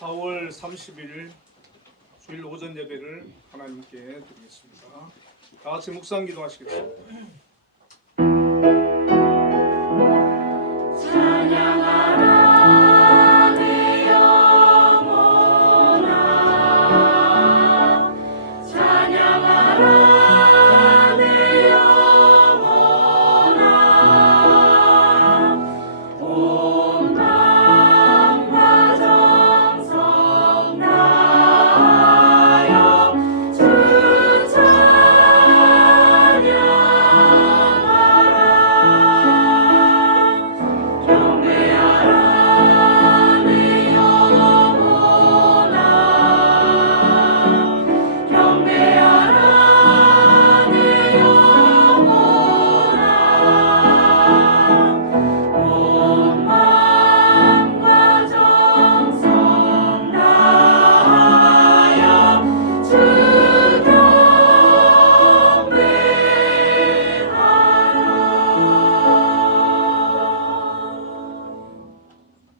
4월 30일 주일 오전 예배를 하나님께 드리겠습니다. 다 같이 묵상 기도하시겠습니다.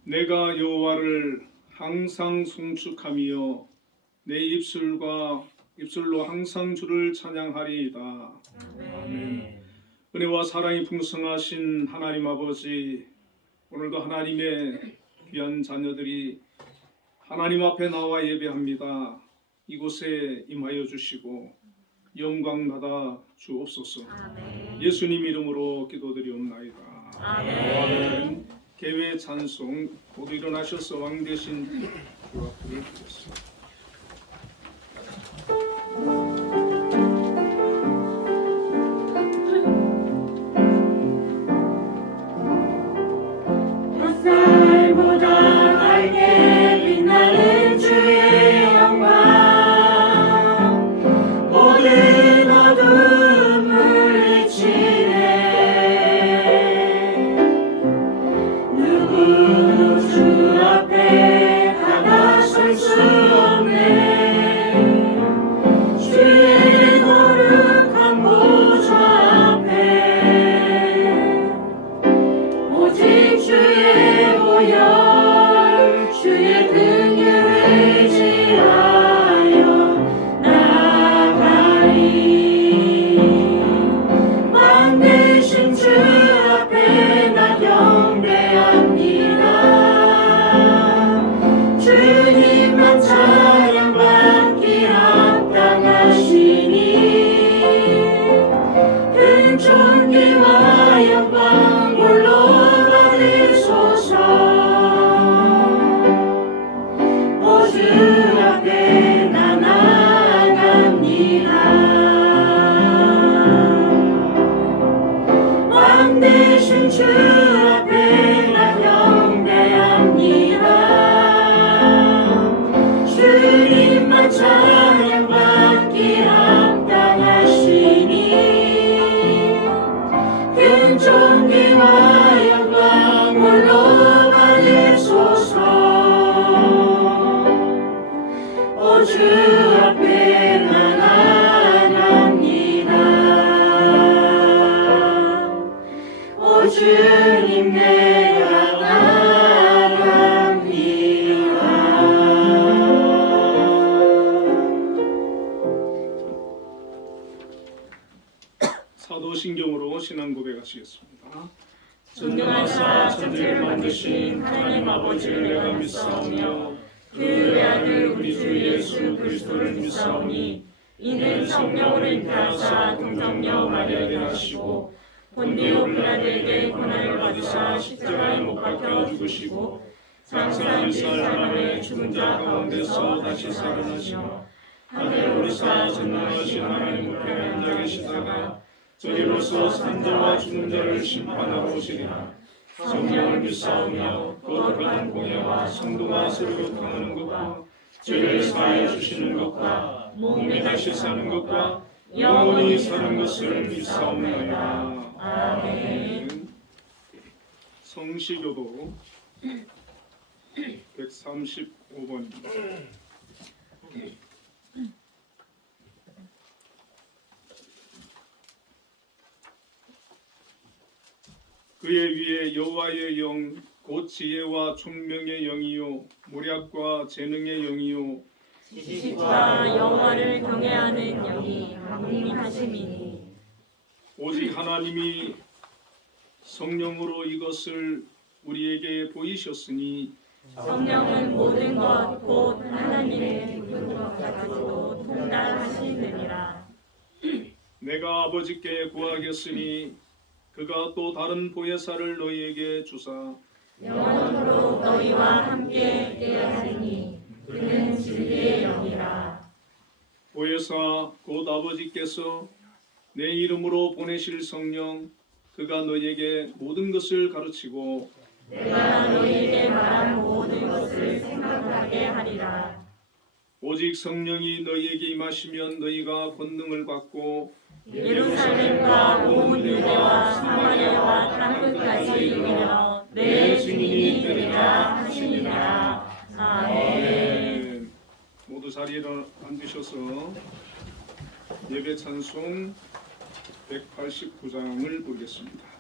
내가 여호와를 항상 송축하며 내 입술로 항상 주를 찬양하리이다. 아멘. 은혜와 사랑이 풍성하신 하나님 아버지, 오늘도 하나님의 귀한 자녀들이 하나님 앞에 나와 예배합니다. 이곳에 임하여 주시고 영광 받아 주옵소서. 아멘. 예수님 이름으로 기도드리옵나이다. 아멘. 개회 찬송 모두 일어나셔서 왕 되신 주 앞을 드렸습니다. 햇살보다 밝게 빛나는 주의 영광, 모든 어둠을 물리치네. 누구도 주 앞에 다가설 수 없네. 주의 거룩한 보좌 앞에 오직 주의 보혈, 주의 긍휼을 의지하여 나아가리. 왕 되신 주 앞에 나 경배합니다. 주님만 찬양받기 합당하시니 큰 존귀와 영광 홀로 오 주 앞에 나 나아갑니다. 왕 되신 주 앞에 나 경배합니다. 주님만 찬양받기 합당하시니 큰 존귀와 영광 홀로 받으소서. 오 주 앞에 나 나아갑니다. 오 주님 내가 나아갑니다. 사도신경으로 신앙 고백하시겠습니다. 존경하사 천지를 만드신 하나님 아버지를 내가 믿사오며 그의 아들 우리 주 예수 그리스도를 믿사오니 이는 성령으로 잉태하사 동정녀 마리아를 낳으시고 본디오 빌라도에게 고난을 받으사 십자가에 못 박혀 죽으시고 장사한 4일 만에 죽은 자 가운데서 다시 살아나시며 하늘에 오르사 전능하신 하나님 우편에 앉아 계시다가 저희로서 산자와 죽은 자를 심판하러 오시리라. 성령을 믿사오며 거룩한 공예와 성도가 서로 통하는 것과 죄를 사하여 주시는 것과 몸이 다시 사는 것과 영원히 사는 것을 믿사옵나이다. 아멘. 성시교도 135번입니다. 그의 위에 여호와의 영 곧 지혜와 총명의 영이요 모략과 재능의 영이요 지식과 여호와를 경외하는 영이 강림하심이니 오직 하나님이 성령으로 이것을 우리에게 보이셨으니 성령은 모든 것 곧 하나님의 깊은 것까지도 통달하시느니라. 내가 아버지께 구하겠으니 그가 또 다른 보혜사를 너희에게 주사 영원토록 너희와 함께 있게 하시니 그는 진리의 영이라. 보혜사 곧 아버지께서 내 이름으로 보내실 성령 그가 너희에게 모든 것을 가르치고 내가 너희에게 말한 모든 것을 생각하게 하리라. 오직 성령이 너희에게 임하시면 너희가 권능을 받고 예루살렘과 온 유대와 사마리아와 땅끝까지 이르러 내 증인이 되리라 하시니라. 아멘. 모두 자리에 앉으셔서 예배 찬송 189장을 부르겠습니다.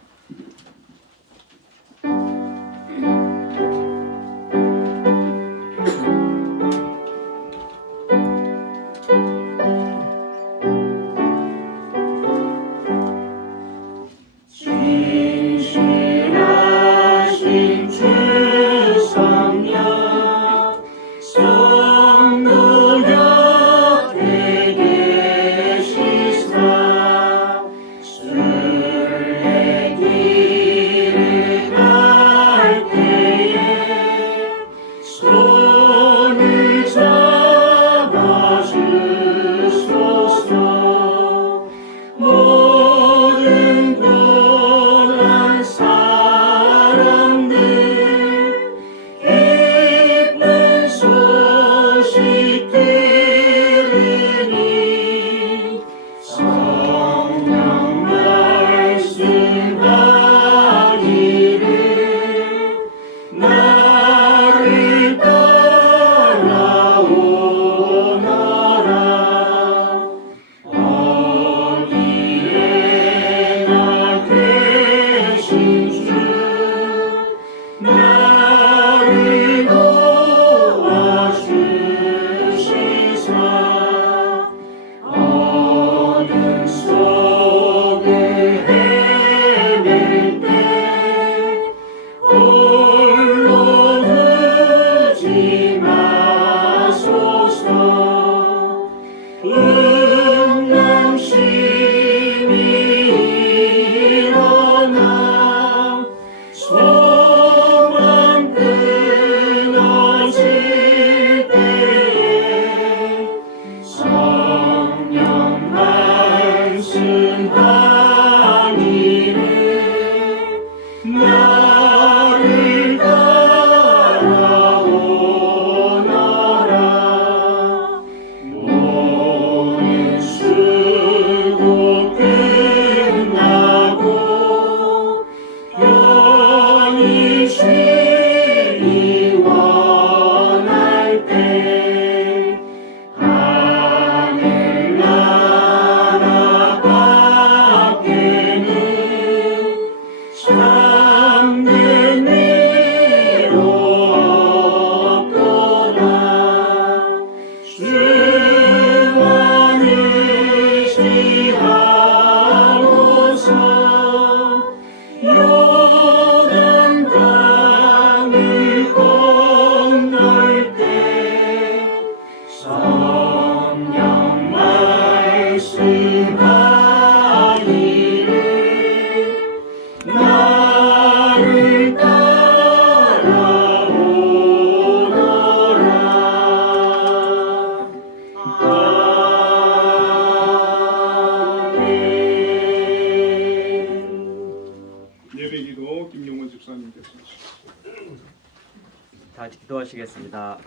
기도하시겠습니다.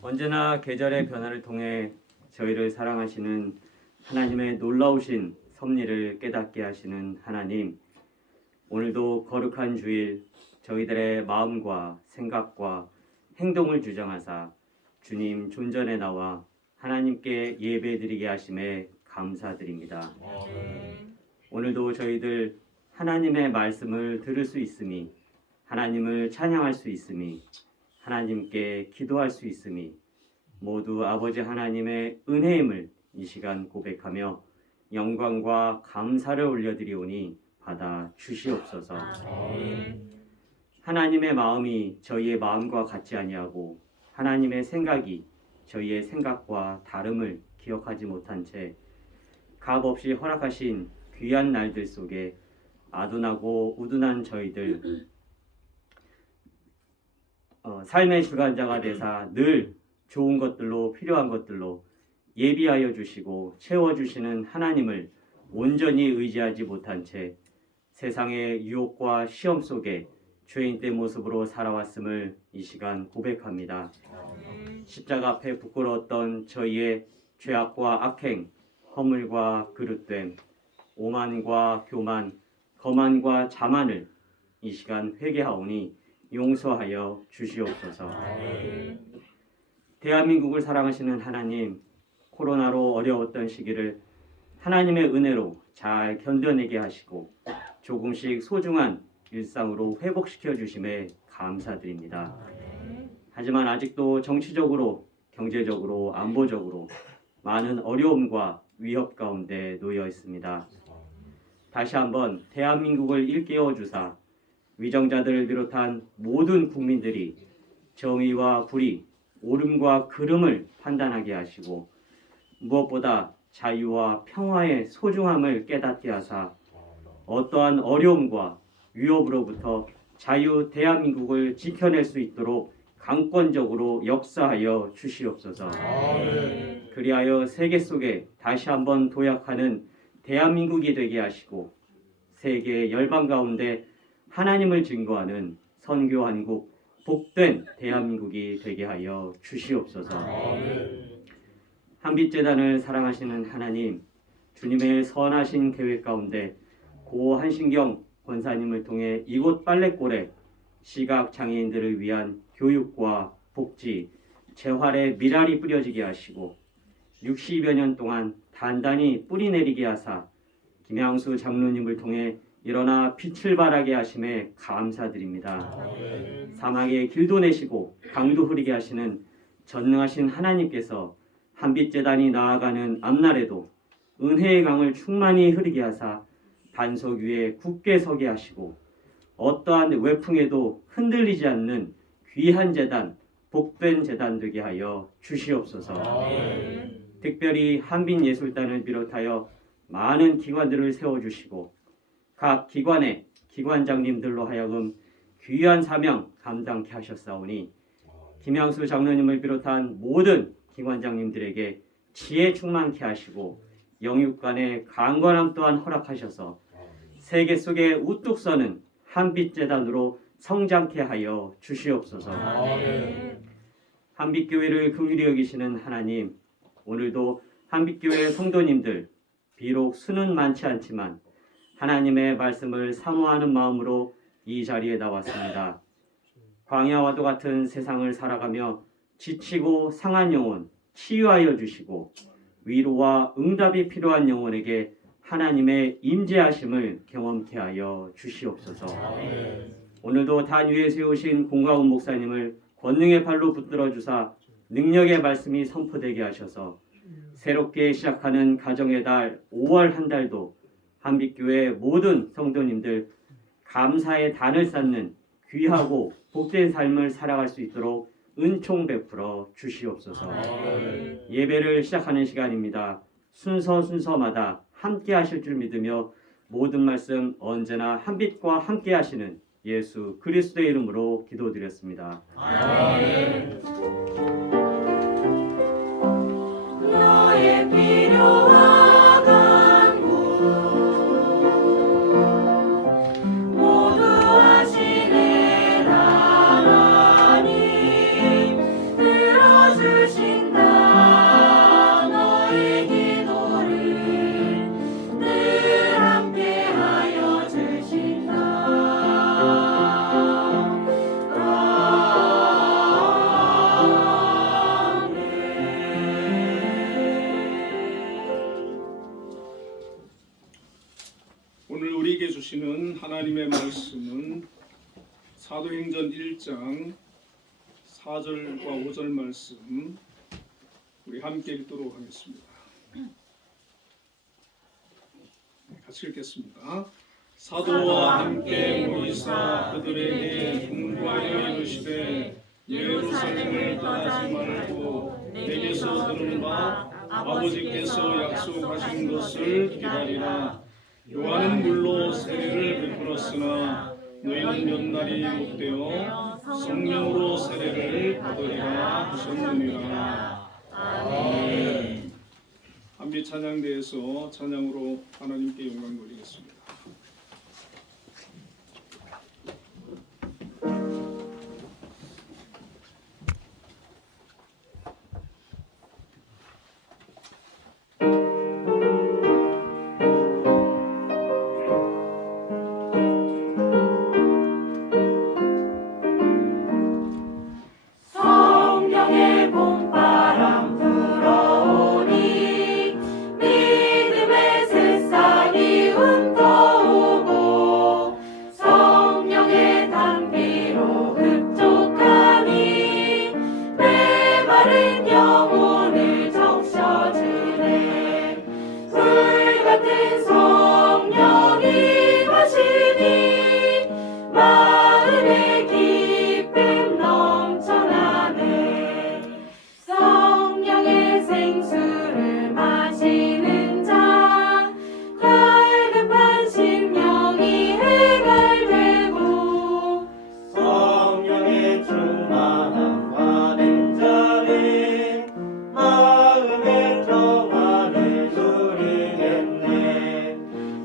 언제나 계절의 변화를 통해 저희를 사랑하시는 하나님의 놀라우신 섭리를 깨닫게 하시는 하나님, 오늘도 거룩한 주일 저희들의 마음과 생각과 행동을 주장하사 주님 존전에 나와 하나님께 예배드리게 하심에 감사드립니다. 오늘도 저희들 하나님의 말씀을 들을 수 있음이, 하나님을 찬양할 수 있음이, 하나님께 기도할 수 있음이 모두 아버지 하나님의 은혜임을 이 시간 고백하며 영광과 감사를 올려드리오니 받아 주시옵소서. 하나님의 마음이 저희의 마음과 같지 아니하고 하나님의 생각이 저희의 생각과 다름을 기억하지 못한 채 값없이 허락하신 귀한 날들 속에 아둔하고 우둔한 저희들 삶의 주관자가 되사 늘 좋은 것들로 필요한 것들로 예비하여 주시고 채워주시는 하나님을 온전히 의지하지 못한 채 세상의 유혹과 시험 속에 죄인의 모습으로 살아왔음을 이 시간 고백합니다. 십자가 앞에 부끄러웠던 저희의 죄악과 악행, 허물과 그릇됨, 오만과 교만, 거만과 자만을 이 시간 회개하오니 용서하여 주시옵소서. 대한민국을 사랑하시는 하나님, 코로나로 어려웠던 시기를 하나님의 은혜로 잘 견뎌내게 하시고 조금씩 소중한 일상으로 회복시켜 주심에 감사드립니다. 하지만 아직도 정치적으로, 경제적으로, 안보적으로 많은 어려움과 위협 가운데 놓여 있습니다. 다시 한번 대한민국을 일깨워 주사 위정자들을 비롯한 모든 국민들이 정의와 불의, 옳음과 그름을 판단하게 하시고 무엇보다 자유와 평화의 소중함을 깨닫게 하사 어떠한 어려움과 위협으로부터 자유 대한민국을 지켜낼 수 있도록 강권적으로 역사하여 주시옵소서. 그리하여 세계 속에 다시 한번 도약하는 대한민국이 되게 하시고 세계 열방 가운데 하나님을 증거하는 선교한국 복된 대한민국이 되게 하여 주시옵소서. 한빛재단을 사랑하시는 하나님, 주님의 선하신 계획 가운데 고 한신경 권사님을 통해 이곳 빨래골에 시각장애인들을 위한 교육과 복지, 재활의 미랄이 뿌려지게 하시고 60여 년 동안 단단히 뿌리 내리게 하사 김양수 장로님을 통해 일어나 빛을 발하게 하심에 감사드립니다. 사막에 길도 내시고 강도 흐리게 하시는 전능하신 하나님께서 한빛재단이 나아가는 앞날에도 은혜의 강을 충만히 흐르게 하사 반석 위에 굳게 서게 하시고 어떠한 외풍에도 흔들리지 않는 귀한 재단, 복된 재단 되게 하여 주시옵소서. 특별히 한빛예술단을 비롯하여 많은 기관들을 세워주시고 각 기관의 기관장님들로 하여금 귀한 사명 감당케 하셨사오니 김양수 장로님을 비롯한 모든 기관장님들에게 지혜 충만케 하시고 영육간의 강건함 또한 허락하셔서 세계 속에 우뚝 서는 한빛재단으로 성장케 하여 주시옵소서. 한빛교회를 긍휼히 여기시는 하나님, 오늘도 한빛교회 성도님들 비록 수는 많지 않지만 하나님의 말씀을 사모하는 마음으로 이 자리에 나왔습니다. 광야와도 같은 세상을 살아가며 지치고 상한 영혼 치유하여 주시고 위로와 응답이 필요한 영혼에게 하나님의 임재하심을 경험케 하여 주시옵소서. 오늘도 단 위에 세우신 공가운 목사님을 권능의 발로 붙들어 주사 능력의 말씀이 선포되게 하셔서 새롭게 시작하는 가정의 달 5월 한 달도 한빛교회 모든 성도님들 감사의 단을 쌓는 귀하고 복된 삶을 살아갈 수 있도록 은총 베풀어 주시옵소서. 예배를 시작하는 시간입니다. 순서마다 함께 하실 줄 믿으며 모든 말씀 언제나 한빛과 함께 하시는 예수 그리스도의 이름으로 기도드렸습니다. 아멘. 너의 필요와 간구 모두 하시네 하나님 들어주신다. 너의 기도를 늘 함께하여 주신다. 사도행전 1장 4절과 5절 말씀 우리 함께 읽도록 하겠습니다. 같이 읽겠습니다. 사도와 함께 모이사 그들에게 공부하여 이르시되 예루살렘을 떠나지 말고 내게서 들은 바 아버지께서 약속하신 것을 기다리라. 요한은 물로 세례를 베풀었으나 너희는 몇 날이 못되어 성령으로 세례를 받으리라 하셨느니라. 아멘. 한미 찬양대에서 찬양으로 하나님께 영광 돌리겠습니다. 성령의 봄바람 불어오니 믿음의 새싹이 움터오고 성령의 단비로 흡족하니 메마른 영혼을 적셔주네. 불같은 성령이 마시니 마음의 기쁨 넘쳐나네. 성령의 생수를 마시는 자 갈급한 심령이 해갈되고 성령의 충만함 받은 자는 마음의 평안을 누리겠네.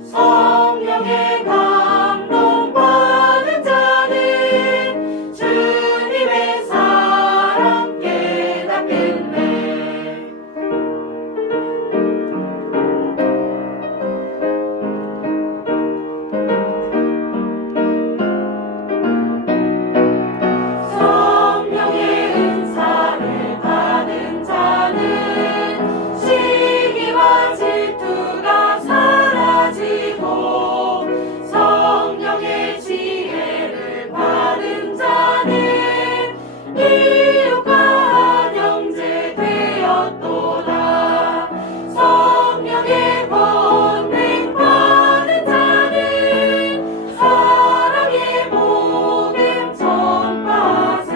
성령의 감동 받은 자는 주님의 사랑 깨닫겠네. 성령의 은사를 받은 자는 시기와 질투가 사라지고 성령의 지혜를 받은 자는 이웃과 형제 되었도다. 성령의 권능 받은 자는 사랑의 복음 전파하세.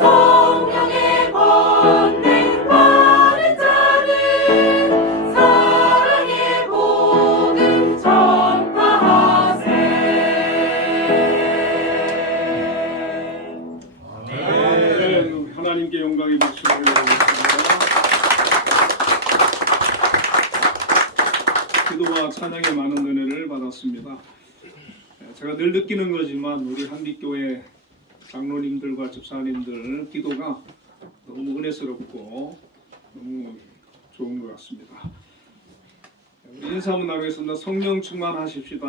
성령의 권능 받은 자는 사랑의 복음 전파하세. 아멘. 하나님께 영광의 박수를 올리겠습니다. 기도와 찬양의 많은 은혜를 받았습니다. 제가 늘 느끼는 거지만 우리 한빛교회 장로님들과 집사님들 기도가 너무 은혜스럽고 너무 좋은 것 같습니다. 우리 인사 한번 나누겠습니다. 성령 충만하십시다.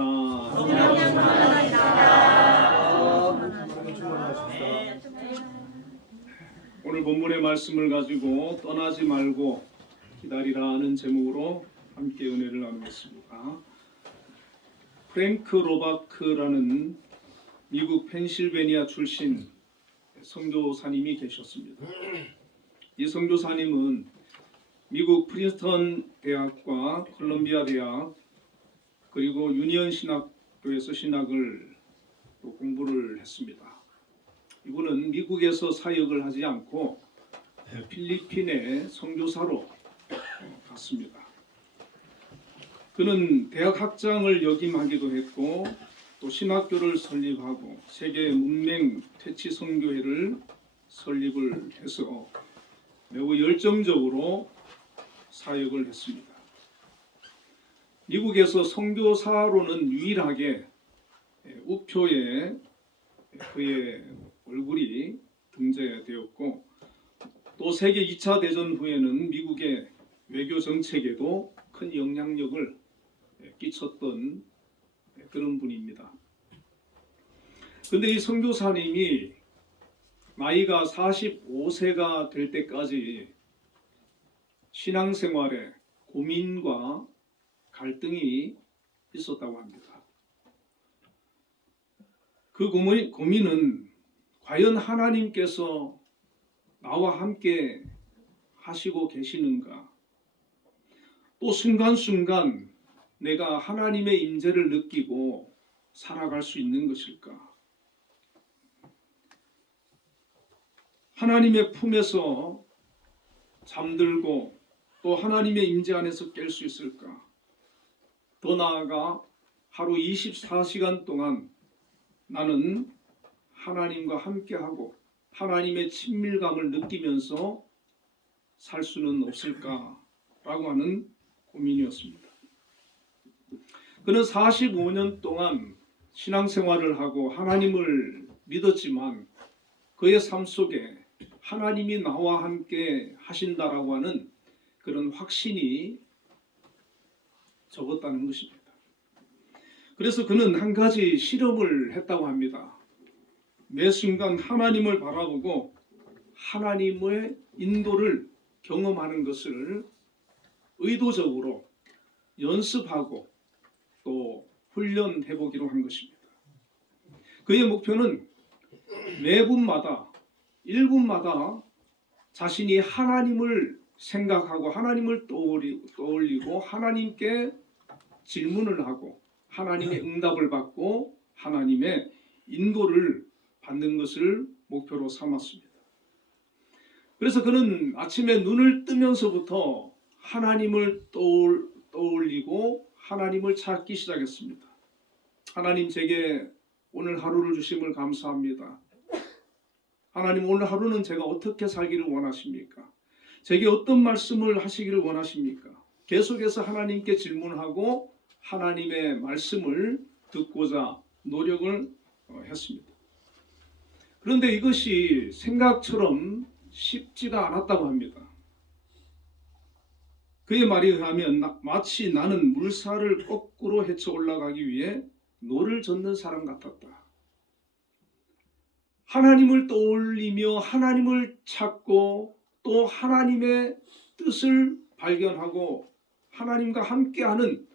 오늘 본문의 말씀을 가지고 떠나지 말고 기다리라는 제목으로 함께 은혜를 나누겠습니다. 프랭크 로바크라는 미국 펜실베니아 출신 선교사님이 계셨습니다. 이 선교사님은 미국 프린스턴 대학과 콜롬비아 대학 그리고 유니언 신학교에서 신학을 또 공부를 했습니다. 이분은 미국에서 사역을 하지 않고 필리핀에 선교사로 갔습니다. 그는 대학 학장을 역임하기도 했고 또 신학교를 설립하고 세계 문맹 퇴치 선교회를 설립을 해서 매우 열정적으로 사역을 했습니다. 미국에서 선교사로는 유일하게 우표에 그의 얼굴이 등재되었고 또 세계 2차 대전 후에는 미국의 외교 정책에도 큰 영향력을 끼쳤던 그런 분입니다. 그런데 이 선교사님이 나이가 45세가 될 때까지 신앙생활에 고민과 갈등이 있었다고 합니다. 그 고민은 과연 하나님께서 나와 함께 하시고 계시는가? 또 순간순간 내가 하나님의 임재를 느끼고 살아갈 수 있는 것일까? 하나님의 품에서 잠들고 또 하나님의 임재 안에서 깰 수 있을까? 더 나아가 하루 24시간 동안 나는 하나님과 함께하고 하나님의 친밀감을 느끼면서 살 수는 없을까라고 하는 고민이었습니다. 그는 45년 동안 신앙생활을 하고 하나님을 믿었지만 그의 삶 속에 하나님이 나와 함께 하신다라고 하는 그런 확신이 적었다는 것입니다. 그래서 그는 한 가지 실험을 했다고 합니다. 매 순간 하나님을 바라보고 하나님의 인도를 경험하는 것을 의도적으로 연습하고 또 훈련해 보기로 한 것입니다. 그의 목표는 매분마다 1분마다 자신이 하나님을 생각하고 하나님을 떠올리고 하나님께 질문을 하고 하나님의 응답을 받고 하나님의 인도를 받는 것을 목표로 삼았습니다. 그래서 그는 아침에 눈을 뜨면서부터 하나님을 떠올리고 하나님을 찾기 시작했습니다. 하나님, 제게 오늘 하루를 주심을 감사합니다. 하나님, 오늘 하루는 제가 어떻게 살기를 원하십니까? 제게 어떤 말씀을 하시기를 원하십니까? 계속해서 하나님께 질문하고 하나님의 말씀을 듣고자 노력을 했습니다. 그런데 이것이 생각처럼 쉽지가 않았다고 합니다. 그의 말에 의하면 마치 나는 물살을 거꾸로 헤쳐 올라가기 위해 노를 젓는 사람 같았다. 하나님을 떠올리며 하나님을 찾고 또 하나님의 뜻을 발견하고 하나님과 함께하는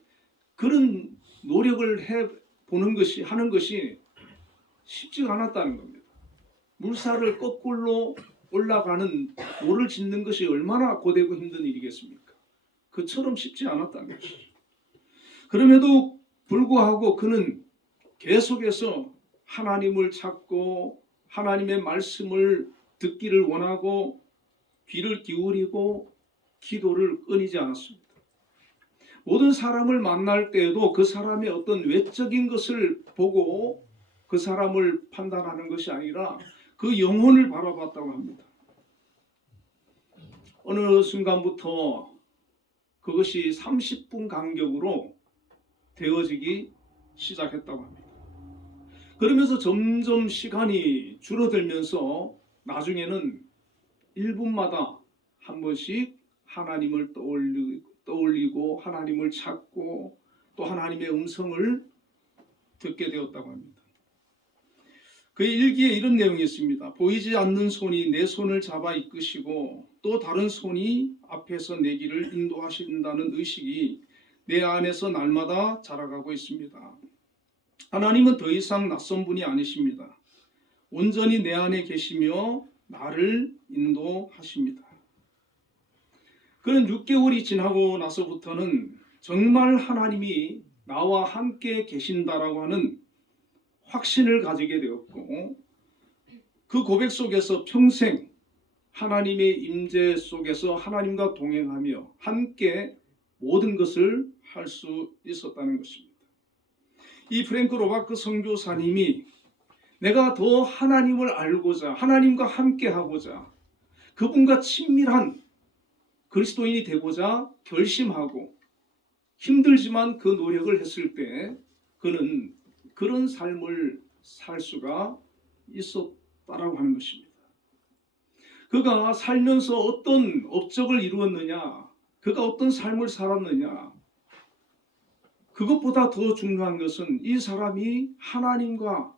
그런 노력을 하는 것이 쉽지가 않았다는 겁니다. 물살을 거꾸로 올라가는 노를 짓는 것이 얼마나 고되고 힘든 일이겠습니까? 그처럼 쉽지 않았다는 것이죠. 그럼에도 불구하고 그는 계속해서 하나님을 찾고 하나님의 말씀을 듣기를 원하고 귀를 기울이고 기도를 끊이지 않았습니다. 모든 사람을 만날 때에도 그 사람의 어떤 외적인 것을 보고 그 사람을 판단하는 것이 아니라 그 영혼을 바라봤다고 합니다. 어느 순간부터 그것이 30분 간격으로 되어지기 시작했다고 합니다. 그러면서 점점 시간이 줄어들면서 나중에는 1분마다 한 번씩 하나님을 떠올리고 하나님을 찾고 또 하나님의 음성을 듣게 되었다고 합니다. 그의 일기에 이런 내용이 있습니다. 보이지 않는 손이 내 손을 잡아 이끄시고 또 다른 손이 앞에서 내 길을 인도하신다는 의식이 내 안에서 날마다 자라가고 있습니다. 하나님은 더 이상 낯선 분이 아니십니다. 온전히 내 안에 계시며 나를 인도하십니다. 그는 6개월이 지나고 나서부터는 정말 하나님이 나와 함께 계신다라고 하는 확신을 가지게 되었고 그 고백 속에서 평생 하나님의 임재 속에서 하나님과 동행하며 함께 모든 것을 할 수 있었다는 것입니다. 이 프랭크 로바크 선교사님이 내가 더 하나님을 알고자 하나님과 함께하고자 그분과 친밀한 그리스도인이 되고자 결심하고 힘들지만 그 노력을 했을 때 그는 그런 삶을 살 수가 있었다라고 하는 것입니다. 그가 살면서 어떤 업적을 이루었느냐, 그가 어떤 삶을 살았느냐, 그것보다 더 중요한 것은 이 사람이 하나님과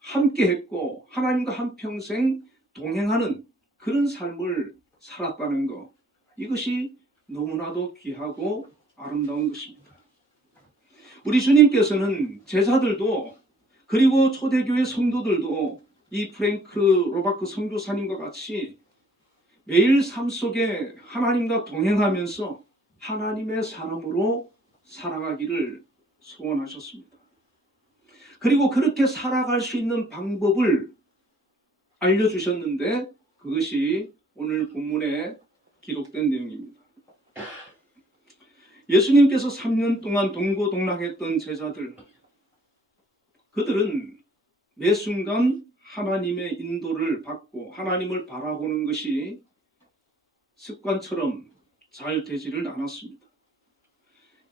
함께했고 하나님과 한평생 동행하는 그런 삶을 살았다는 것, 이것이 너무나도 귀하고 아름다운 것입니다. 우리 주님께서는 제자들도 그리고 초대교회 성도들도 이 프랭크 로바크 선교사님과 같이 매일 삶 속에 하나님과 동행하면서 하나님의 사람으로 살아가기를 소원하셨습니다. 그리고 그렇게 살아갈 수 있는 방법을 알려주셨는데 그것이 오늘 본문에 기록된 내용입니다. 예수님께서 3년 동안 동고동락했던 제자들, 그들은 매 순간 하나님의 인도를 받고 하나님을 바라보는 것이 습관처럼 잘 되지를 않았습니다.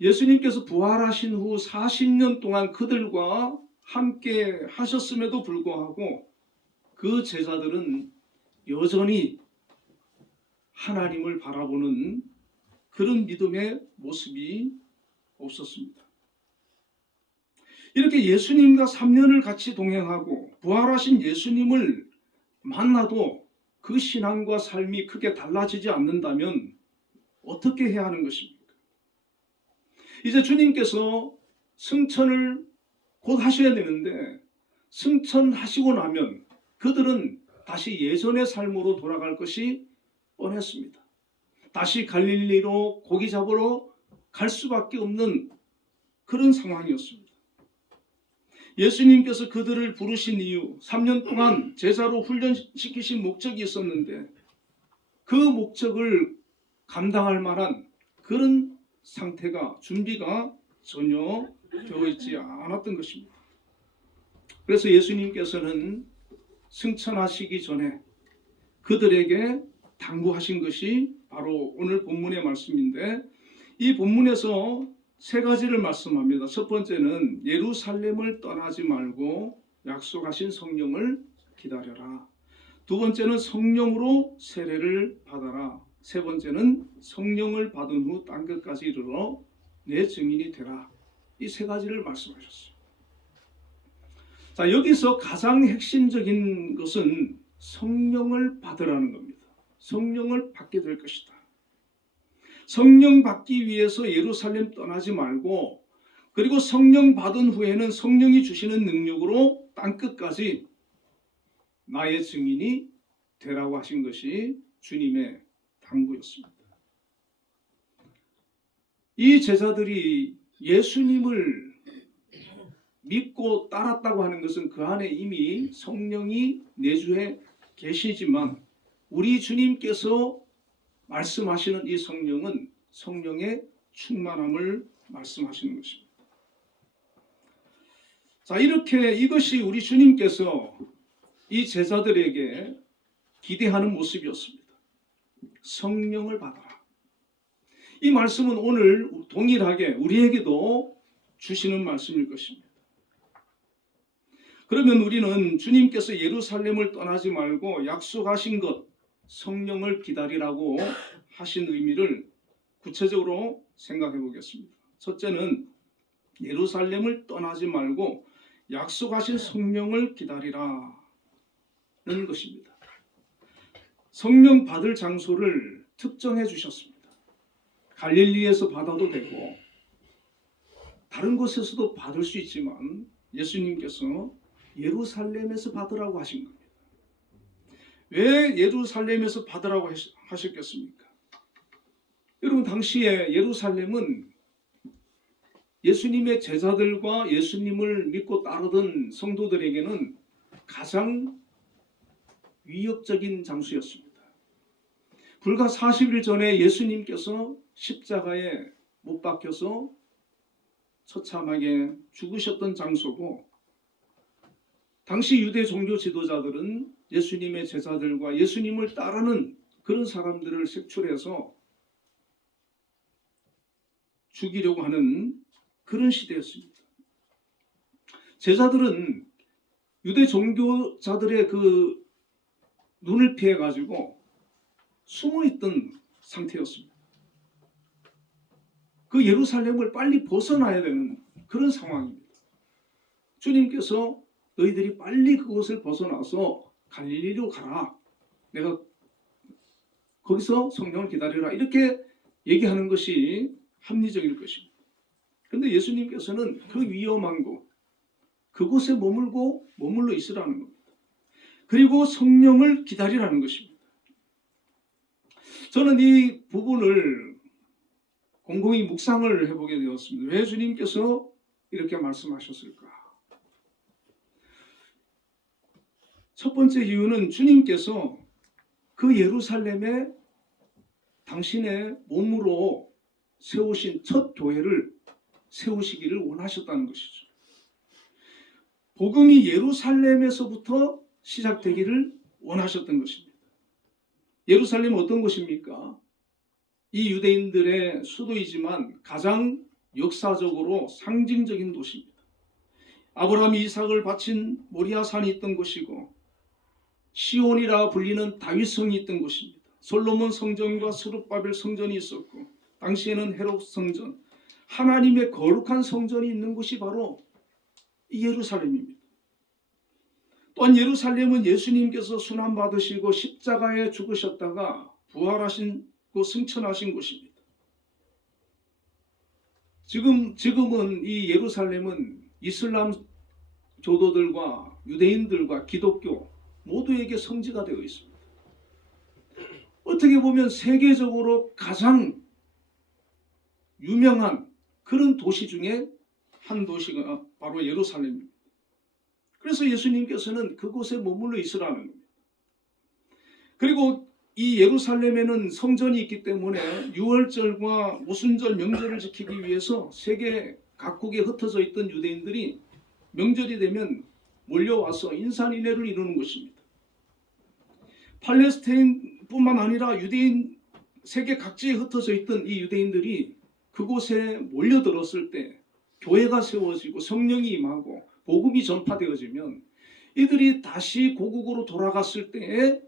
예수님께서 부활하신 후 40년 동안 그들과 함께 하셨음에도 불구하고 그 제자들은 여전히 하나님을 바라보는 그런 믿음의 모습이 없었습니다. 이렇게 예수님과 3년을 같이 동행하고 부활하신 예수님을 만나도 그 신앙과 삶이 크게 달라지지 않는다면 어떻게 해야 하는 것입니까? 이제 주님께서 승천을 곧 하셔야 되는데 승천하시고 나면 그들은 다시 예전의 삶으로 돌아갈 것이 뻔했습니다. 다시 갈릴리로 고기 잡으러 갈 수밖에 없는 그런 상황이었습니다. 예수님께서 그들을 부르신 이유, 3년 동안 제자로 훈련시키신 목적이 있었는데 그 목적을 감당할 만한 그런 상태가, 준비가 전혀 되어 있지 않았던 것입니다. 그래서 예수님께서는 승천하시기 전에 그들에게 당부하신 것이 바로 오늘 본문의 말씀인데, 이 본문에서 세 가지를 말씀합니다. 첫 번째는 예루살렘을 떠나지 말고 약속하신 성령을 기다려라. 두 번째는 성령으로 세례를 받아라. 세 번째는 성령을 받은 후 땅 끝까지 이르러 내 증인이 되라. 이 세 가지를 말씀하셨어요. 자, 여기서 가장 핵심적인 것은 성령을 받으라는 겁니다. 성령을 받게 될 것이다. 성령 받기 위해서 예루살렘 떠나지 말고, 그리고 성령 받은 후에는 성령이 주시는 능력으로 땅 끝까지 나의 증인이 되라고 하신 것이 주님의 당부였습니다. 이 제자들이 예수님을 믿고 따랐다고 하는 것은 그 안에 이미 성령이 내주에 계시지만 우리 주님께서 말씀하시는 이 성령은 성령의 충만함을 말씀하시는 것입니다. 자, 이렇게 이것이 우리 주님께서 이 제자들에게 기대하는 모습이었습니다. 성령을 받아라. 이 말씀은 오늘 동일하게 우리에게도 주시는 말씀일 것입니다. 그러면 우리는 주님께서 예루살렘을 떠나지 말고 약속하신 것, 성령을 기다리라고 하신 의미를 구체적으로 생각해 보겠습니다. 첫째는 예루살렘을 떠나지 말고 약속하신 성령을 기다리라는 것입니다. 성령 받을 장소를 특정해 주셨습니다. 갈릴리에서 받아도 되고 다른 곳에서도 받을 수 있지만 예수님께서 예루살렘에서 받으라고 하신 겁니다. 왜 예루살렘에서 받으라고 하셨겠습니까? 여러분, 당시에 예루살렘은 예수님의 제자들과 예수님을 믿고 따르던 성도들에게는 가장 위협적인 장소였습니다. 불과 40일 전에 예수님께서 십자가에 못 박혀서 처참하게 죽으셨던 장소고, 당시 유대 종교 지도자들은 예수님의 제자들과 예수님을 따르는 그런 사람들을 색출해서 죽이려고 하는 그런 시대였습니다. 제자들은 유대 종교자들의 그 눈을 피해 가지고 숨어 있던 상태였습니다. 그 예루살렘을 빨리 벗어나야 되는 그런 상황입니다. 주님께서 너희들이 빨리 그곳을 벗어나서 갈릴리로 가라. 내가 거기서 성령을 기다리라. 이렇게 얘기하는 것이 합리적일 것입니다. 그런데 예수님께서는 그 위험한 곳, 그곳에 머물러 있으라는 겁니다. 그리고 성령을 기다리라는 것입니다. 저는 이 부분을 곰곰이 묵상을 해보게 되었습니다. 왜 주님께서 이렇게 말씀하셨을까? 첫 번째 이유는 주님께서 그 예루살렘에 당신의 몸으로 세우신 첫 교회를 세우시기를 원하셨다는 것이죠. 복음이 예루살렘에서부터 시작되기를 원하셨던 것입니다. 예루살렘은 어떤 곳입니까? 이 유대인들의 수도이지만 가장 역사적으로 상징적인 도시입니다. 아브라함이 이삭을 바친 모리아산이 있던 곳이고 시온이라 불리는 다윗성이 있던 곳입니다. 솔로몬 성전과 스룹바벨 성전이 있었고 당시에는 헤롯 성전, 하나님의 거룩한 성전이 있는 곳이 바로 이 예루살렘입니다. 또한 예루살렘은 예수님께서 순환받으시고 십자가에 죽으셨다가 부활하시고 승천하신 곳입니다. 지금은 이 예루살렘은 이슬람 교도들과 유대인들과 기독교 모두에게 성지가 되어 있습니다. 어떻게 보면 세계적으로 가장 유명한 그런 도시 중에 한 도시가 바로 예루살렘입니다. 그래서 예수님께서는 그곳에 머물러 있으라는 겁니다. 그리고 이 예루살렘에는 성전이 있기 때문에 유월절과 무순절 명절을 지키기 위해서 세계 각국에 흩어져 있던 유대인들이 명절이 되면 몰려와서 인산인해를 이루는 것입니다. 팔레스타인뿐만 아니라 유대인 세계 각지에 흩어져 있던 이 유대인들이 그곳에 몰려들었을 때 교회가 세워지고 성령이 임하고 복음이 전파되어지면 이들이 다시 고국으로 돌아갔을 때에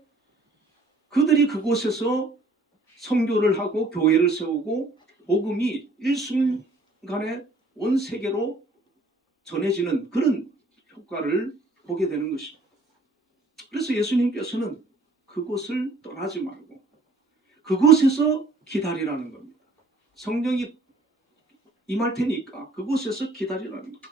그들이 그곳에서 선교를 하고 교회를 세우고 복음이 일순간에 온 세계로 전해지는 그런 효과를 보게 되는 것입니다. 그래서 예수님께서는 그곳을 떠나지 말고 그곳에서 기다리라는 겁니다. 성령이 임할 테니까 그곳에서 기다리라는 겁니다.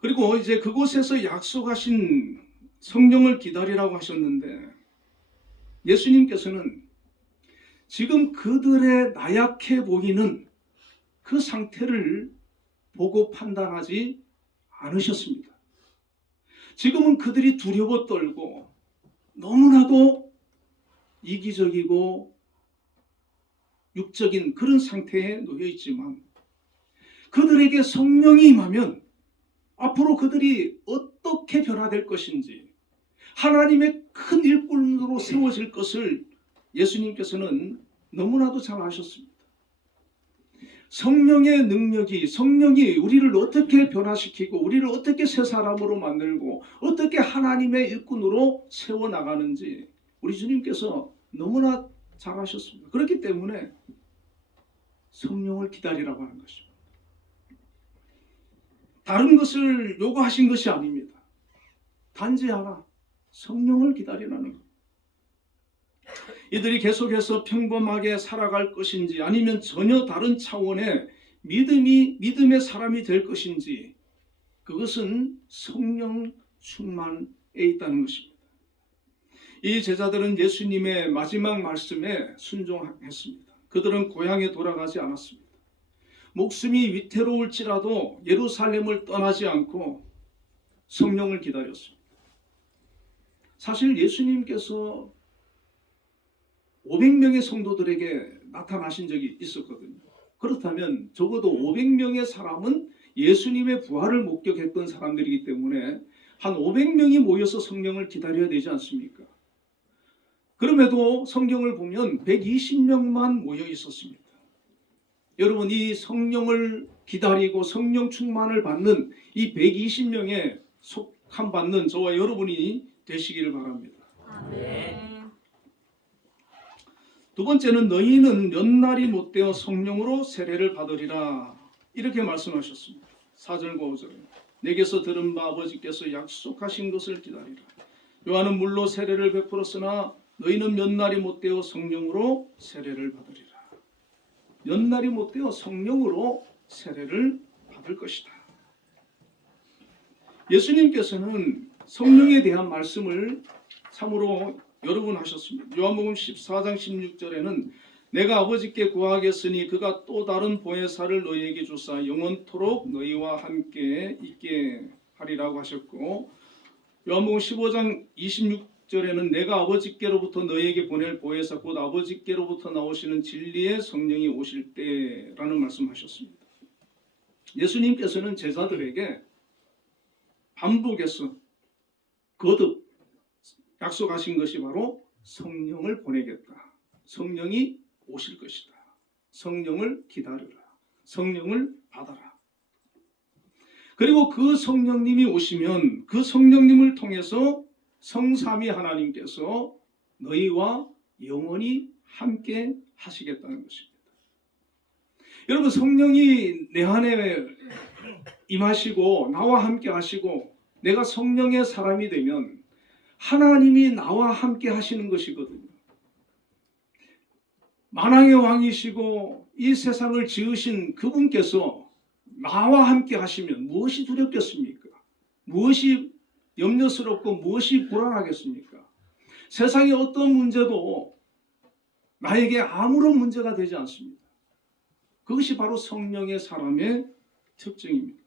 그리고 이제 그곳에서 약속하신 성령을 기다리라고 하셨는데 예수님께서는 지금 그들의 나약해 보이는 그 상태를 보고 판단하지 않으셨습니다. 지금은 그들이 두려워 떨고 너무나도 이기적이고 육적인 그런 상태에 놓여 있지만 그들에게 성령이 임하면 앞으로 그들이 어떻게 변화될 것인지 하나님의 큰 일꾼으로 세워질 것을 예수님께서는 너무나도 잘 아셨습니다. 성령의 능력이 성령이 우리를 어떻게 변화시키고 우리를 어떻게 새 사람으로 만들고 어떻게 하나님의 일꾼으로 세워나가는지 우리 주님께서 너무나 잘 아셨습니다. 그렇기 때문에 성령을 기다리라고 하는 것입니다. 다른 것을 요구하신 것이 아닙니다. 단지 하나, 성령을 기다리라는 것. 이들이 계속해서 평범하게 살아갈 것인지 아니면 전혀 다른 차원의 믿음의 사람이 될 것인지 그것은 성령 충만에 있다는 것입니다. 이 제자들은 예수님의 마지막 말씀에 순종했습니다. 그들은 고향에 돌아가지 않았습니다. 목숨이 위태로울지라도 예루살렘을 떠나지 않고 성령을 기다렸습니다. 사실 예수님께서 500명의 성도들에게 나타나신 적이 있었거든요. 그렇다면 적어도 500명의 사람은 예수님의 부활을 목격했던 사람들이기 때문에 한 500명이 모여서 성령을 기다려야 되지 않습니까? 그럼에도 성경을 보면 120명만 모여 있었습니다. 여러분, 이 성령을 기다리고 성령 충만을 받는 이 120명에 속한 받는 저와 여러분이 되시기를 바랍니다. 네. 두 번째는 너희는 연날이 못되어 성령으로 세례를 받으리라 이렇게 말씀하셨습니다. 4절과 5절에 내게서 들은 바 아버지께서 약속하신 것을 기다리라. 요한은 물로 세례를 베풀었으나 너희는 연날이 못되어 성령으로 세례를 받으리라. 연날이 못되어 성령으로 세례를 받을 것이다. 예수님께서는 성령에 대한 말씀을 참으로 여러 번 하셨습니다. 요한복음 14장 16절에는 내가 아버지께 구하겠으니 그가 또 다른 보혜사를 너희에게 주사 영원토록 너희와 함께 있게 하리라고 하셨고, 요한복음 15장 26절에는 내가 아버지께로부터 너희에게 보낼 보혜사 곧 아버지께로부터 나오시는 진리의 성령이 오실 때라는 말씀하셨습니다. 예수님께서는 제자들에게 반복해서 거듭 약속하신 것이 바로 성령을 보내겠다. 성령이 오실 것이다. 성령을 기다려라. 성령을 받아라. 그리고 그 성령님이 오시면 그 성령님을 통해서 성삼위 하나님께서 너희와 영원히 함께 하시겠다는 것입니다. 여러분, 성령이 내 안에 임하시고 나와 함께 하시고 내가 성령의 사람이 되면 하나님이 나와 함께 하시는 것이거든요. 만왕의 왕이시고 이 세상을 지으신 그분께서 나와 함께 하시면 무엇이 두렵겠습니까? 무엇이 염려스럽고 무엇이 불안하겠습니까? 세상의 어떤 문제도 나에게 아무런 문제가 되지 않습니다. 그것이 바로 성령의 사람의 특징입니다.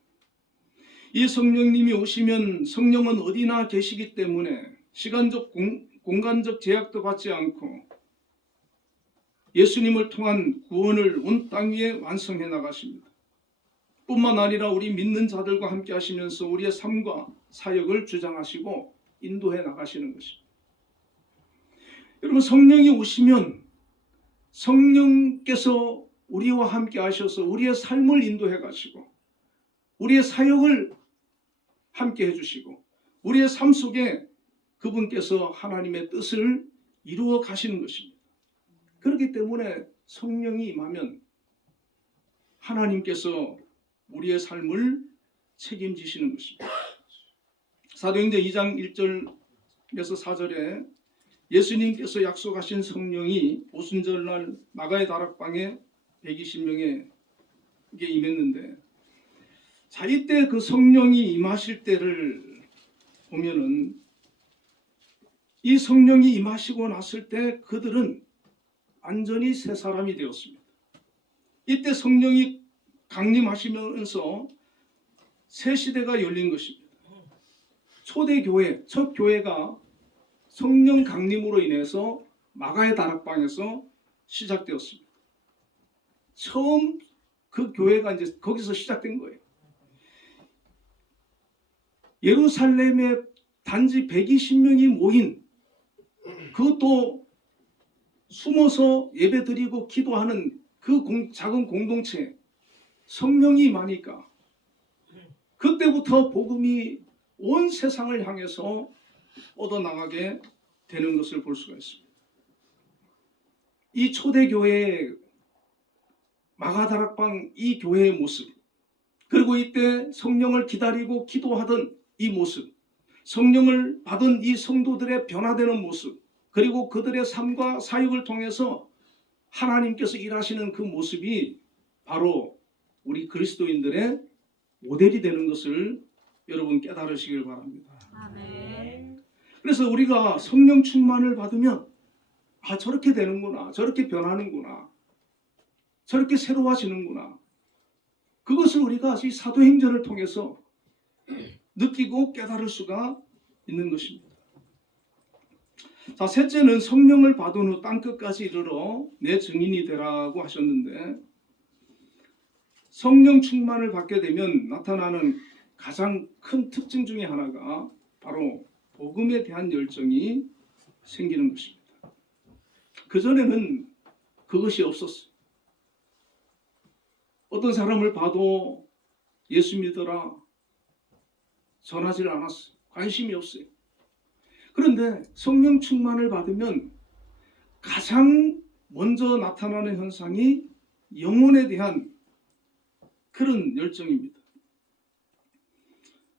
이 성령님이 오시면 성령은 어디나 계시기 때문에 시간적 공간적 제약도 받지 않고 예수님을 통한 구원을 온 땅 위에 완성해 나가십니다. 뿐만 아니라 우리 믿는 자들과 함께 하시면서 우리의 삶과 사역을 주장하시고 인도해 나가시는 것입니다. 여러분, 성령이 오시면 성령께서 우리와 함께 하셔서 우리의 삶을 인도해 가시고 우리의 사역을 함께 해주시고 우리의 삶 속에 그분께서 하나님의 뜻을 이루어 가시는 것입니다. 그렇기 때문에 성령이 임하면 하나님께서 우리의 삶을 책임지시는 것입니다. 사도행전 2장 1절에서 4절에 예수님께서 약속하신 성령이 오순절날 나가의 다락방에 120명에게 임했는데, 자, 이때 그 성령이 임하실 때를 보면은 이 성령이 임하시고 났을 때 그들은 완전히 새 사람이 되었습니다. 이때 성령이 강림하시면서 새 시대가 열린 것입니다. 초대교회, 첫 교회가 성령 강림으로 인해서 마가의 다락방에서 시작되었습니다. 처음 그 교회가 이제 거기서 시작된 거예요. 예루살렘에 단지 120명이 모인, 그것도 숨어서 예배드리고 기도하는 그 작은 공동체, 성령이 임하니까 그때부터 복음이 온 세상을 향해서 뻗어나가게 되는 것을 볼 수가 있습니다. 이 초대교회의 마가다락방 이 교회의 모습, 그리고 이때 성령을 기다리고 기도하던 이 모습, 성령을 받은 이 성도들의 변화되는 모습, 그리고 그들의 삶과 사역을 통해서 하나님께서 일하시는 그 모습이 바로 우리 그리스도인들의 모델이 되는 것을 여러분 깨달으시길 바랍니다. 아멘. 그래서 우리가 성령 충만을 받으면 저렇게 되는구나, 저렇게 변하는구나, 저렇게 새로워지는구나, 그것을 우리가 이 사도행전을 통해서 느끼고 깨달을 수가 있는 것입니다. 자, 셋째는 성령을 받은 후 땅끝까지 이르러 내 증인이 되라고 하셨는데, 성령 충만을 받게 되면 나타나는 가장 큰 특징 중에 하나가 바로 복음에 대한 열정이 생기는 것입니다. 그전에는 그것이 없었어요. 어떤 사람을 봐도 예수 믿어라 전하지 않았어요. 관심이 없어요. 그런데 성령 충만을 받으면 가장 먼저 나타나는 현상이 영혼에 대한 그런 열정입니다.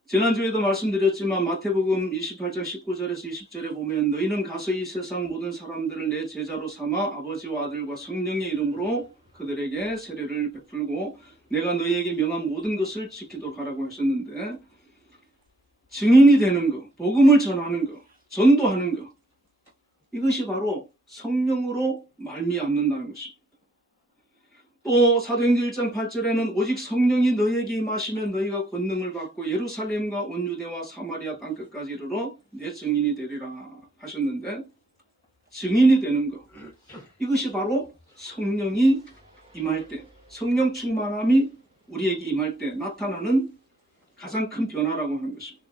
지난주에도 말씀드렸지만 마태복음 28장 19절에서 20절에 보면 너희는 가서 이 세상 모든 사람들을 내 제자로 삼아 아버지와 아들과 성령의 이름으로 그들에게 세례를 베풀고 내가 너희에게 명한 모든 것을 지키도록 하라고 하셨는데, 증인이 되는 것, 복음을 전하는 것, 전도하는 것, 이것이 바로 성령으로 말미암는다는 것입니다. 또 사도행전 1장 8절에는 오직 성령이 너희에게 임하시면 너희가 권능을 받고 예루살렘과 온 유대와 사마리아 땅끝까지 이르러 내 증인이 되리라 하셨는데, 증인이 되는 것, 이것이 바로 성령이 임할 때, 성령 충만함이 우리에게 임할 때 나타나는 가장 큰 변화라고 하는 것입니다.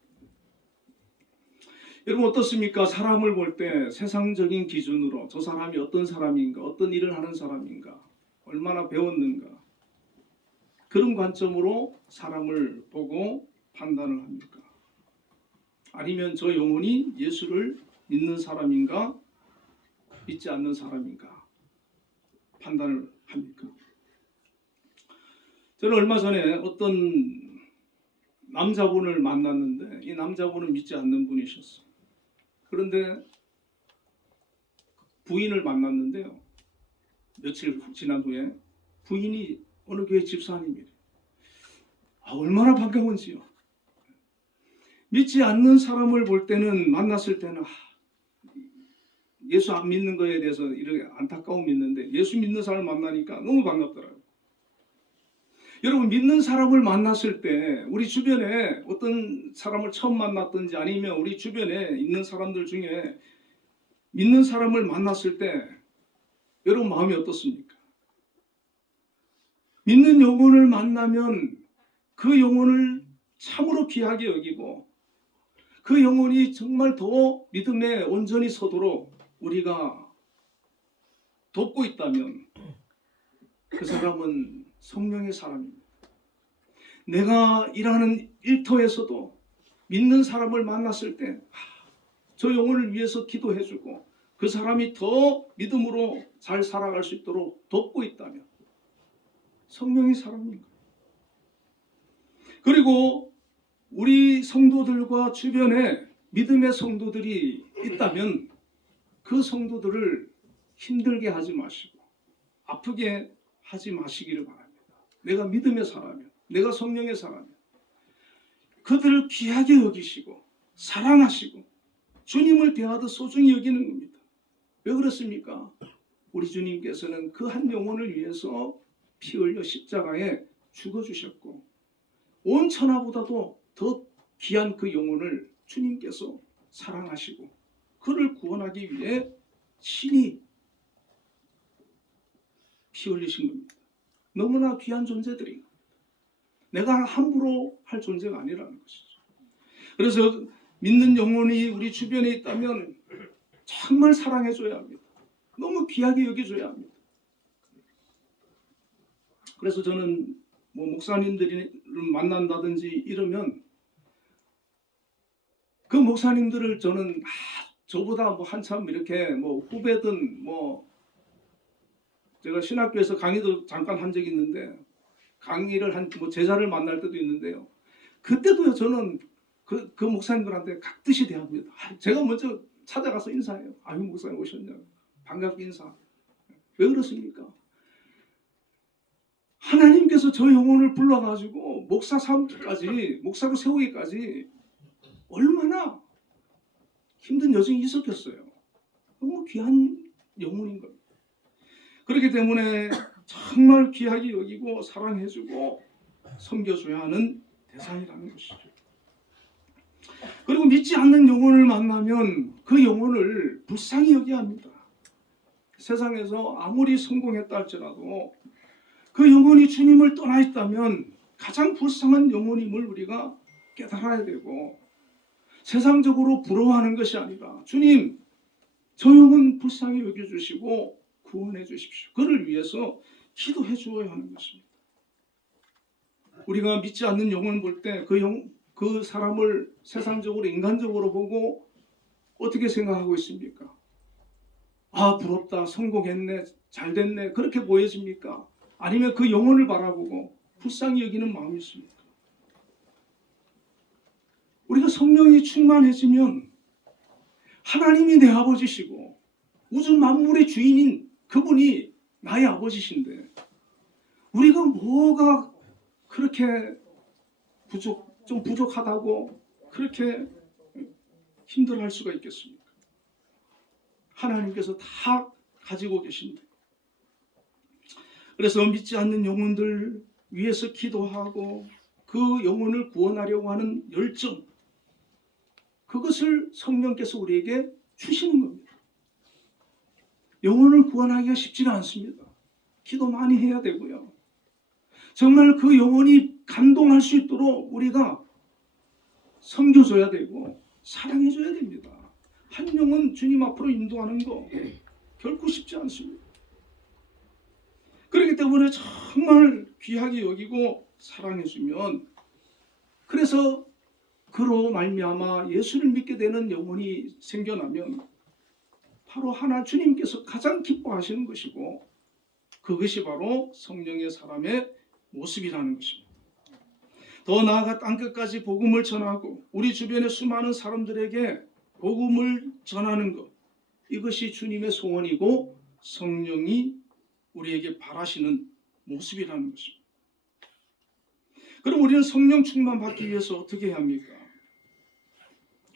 여러분 어떻습니까? 사람을 볼 때 세상적인 기준으로 저 사람이 어떤 사람인가, 어떤 일을 하는 사람인가, 얼마나 배웠는가, 그런 관점으로 사람을 보고 판단을 합니까? 아니면 저 영혼이 예수를 믿는 사람인가, 믿지 않는 사람인가 판단을 합니까? 저는 얼마 전에 어떤 남자분을 만났는데, 이 남자분은 믿지 않는 분이셨어요. 그런데 부인을 만났는데요, 며칠 지난 후에 부인이 어느 교회 집사님이래요. 얼마나 반가운지요. 믿지 않는 사람을 볼 때는, 만났을 때는 예수 안 믿는 거에 대해서 이렇게 안타까움이 있는데, 예수 믿는 사람을 만나니까 너무 반갑더라고요. 여러분, 믿는 사람을 만났을 때 우리 주변에 어떤 사람을 처음 만났든지 아니면 우리 주변에 있는 사람들 중에 믿는 사람을 만났을 때 여러분 마음이 어떻습니까? 믿는 영혼을 만나면 그 영혼을 참으로 귀하게 여기고, 그 영혼이 정말 더 믿음에 온전히 서도록 우리가 돕고 있다면 그 사람은 성령의 사람입니다. 내가 일하는 일터에서도 믿는 사람을 만났을 때 저 영혼을 위해서 기도해주고 그 사람이 더 믿음으로 잘 살아갈 수 있도록 돕고 있다면 성령의 사람인 거예요. 그리고 우리 성도들과 주변에 믿음의 성도들이 있다면 그 성도들을 힘들게 하지 마시고 아프게 하지 마시기를 바랍니다. 내가 믿음의 사람이야, 내가 성령의 사람이야. 그들을 귀하게 여기시고 사랑하시고 주님을 대하듯 소중히 여기는 겁니다. 왜 그렇습니까? 우리 주님께서는 그 한 영혼을 위해서 피 흘려 십자가에 죽어주셨고, 온 천하보다도 더 귀한 그 영혼을 주님께서 사랑하시고 그를 구원하기 위해 친히 피 흘리신 겁니다. 너무나 귀한 존재들이, 내가 함부로 할 존재가 아니라는 것이죠. 그래서 믿는 영혼이 우리 주변에 있다면 정말 사랑해줘야 합니다. 너무 귀하게 여겨줘야 합니다. 그래서 저는 목사님들을 만난다든지 이러면 그 목사님들을 저는 저보다 한참 이렇게 후배든 제가 신학교에서 강의도 잠깐 한 적이 있는데, 강의를 한 제자를 만날 때도 있는데요. 그때도요, 저는 그 목사님들한테 각듯이 대합니다. 제가 먼저 찾아가서 인사해요. 아유, 목사님 오셨냐고. 반갑게 인사. 왜 그렇습니까? 하나님께서 저 영혼을 불러가지고 목사 삼기까지, 목사로 세우기까지 얼마나 힘든 여정이 있었겠어요. 너무 귀한 영혼인 겁니다. 그렇기 때문에 정말 귀하게 여기고 사랑해주고 섬겨줘야 하는 대상이라는 것이죠. 그리고 믿지 않는 영혼을 만나면 그 영혼을 불쌍히 여겨야 합니다. 세상에서 아무리 성공했다 할지라도 그 영혼이 주님을 떠나 있다면 가장 불쌍한 영혼임을 우리가 깨달아야 되고, 세상적으로 부러워하는 것이 아니라 주님, 저 영혼 불쌍히 여겨주시고 구원해 주십시오. 그를 위해서 기도해 주어야 하는 것입니다. 우리가 믿지 않는 영혼을 볼 때 그 사람을 세상적으로, 인간적으로 보고 어떻게 생각하고 있습니까? 부럽다, 성공했네, 잘됐네, 그렇게 보여집니까? 아니면 그 영혼을 바라보고 불쌍히 여기는 마음이 있습니까? 우리가 성령이 충만해지면 하나님이 내 아버지시고 우주 만물의 주인인 그분이 나의 아버지신데 우리가 뭐가 그렇게 좀 부족하다고 그렇게 힘들어할 수가 있겠습니까? 하나님께서 다 가지고 계신데. 그래서 믿지 않는 영혼들 위해서 기도하고 그 영혼을 구원하려고 하는 열정, 그것을 성령께서 우리에게 주시는 겁니다. 영혼을 구원하기가 쉽지가 않습니다. 기도 많이 해야 되고요. 정말 그 영혼이 감동할 수 있도록 우리가 섬겨줘야 되고 사랑해줘야 됩니다. 한 영혼 주님 앞으로 인도하는 거 결코 쉽지 않습니다. 그렇기 때문에 정말 귀하게 여기고 사랑해주면, 그래서 그로 말미암아 예수를 믿게 되는 영혼이 생겨나면 바로 하나 주님께서 가장 기뻐하시는 것이고, 그것이 바로 성령의 사람의 모습이라는 것입니다. 더 나아가 땅끝까지 복음을 전하고 우리 주변의 수많은 사람들에게 복음을 전하는 것, 이것이 주님의 소원이고 성령이 우리에게 바라시는 모습이라는 것입니다. 그럼 우리는 성령 충만 받기 위해서 어떻게 해야 합니까?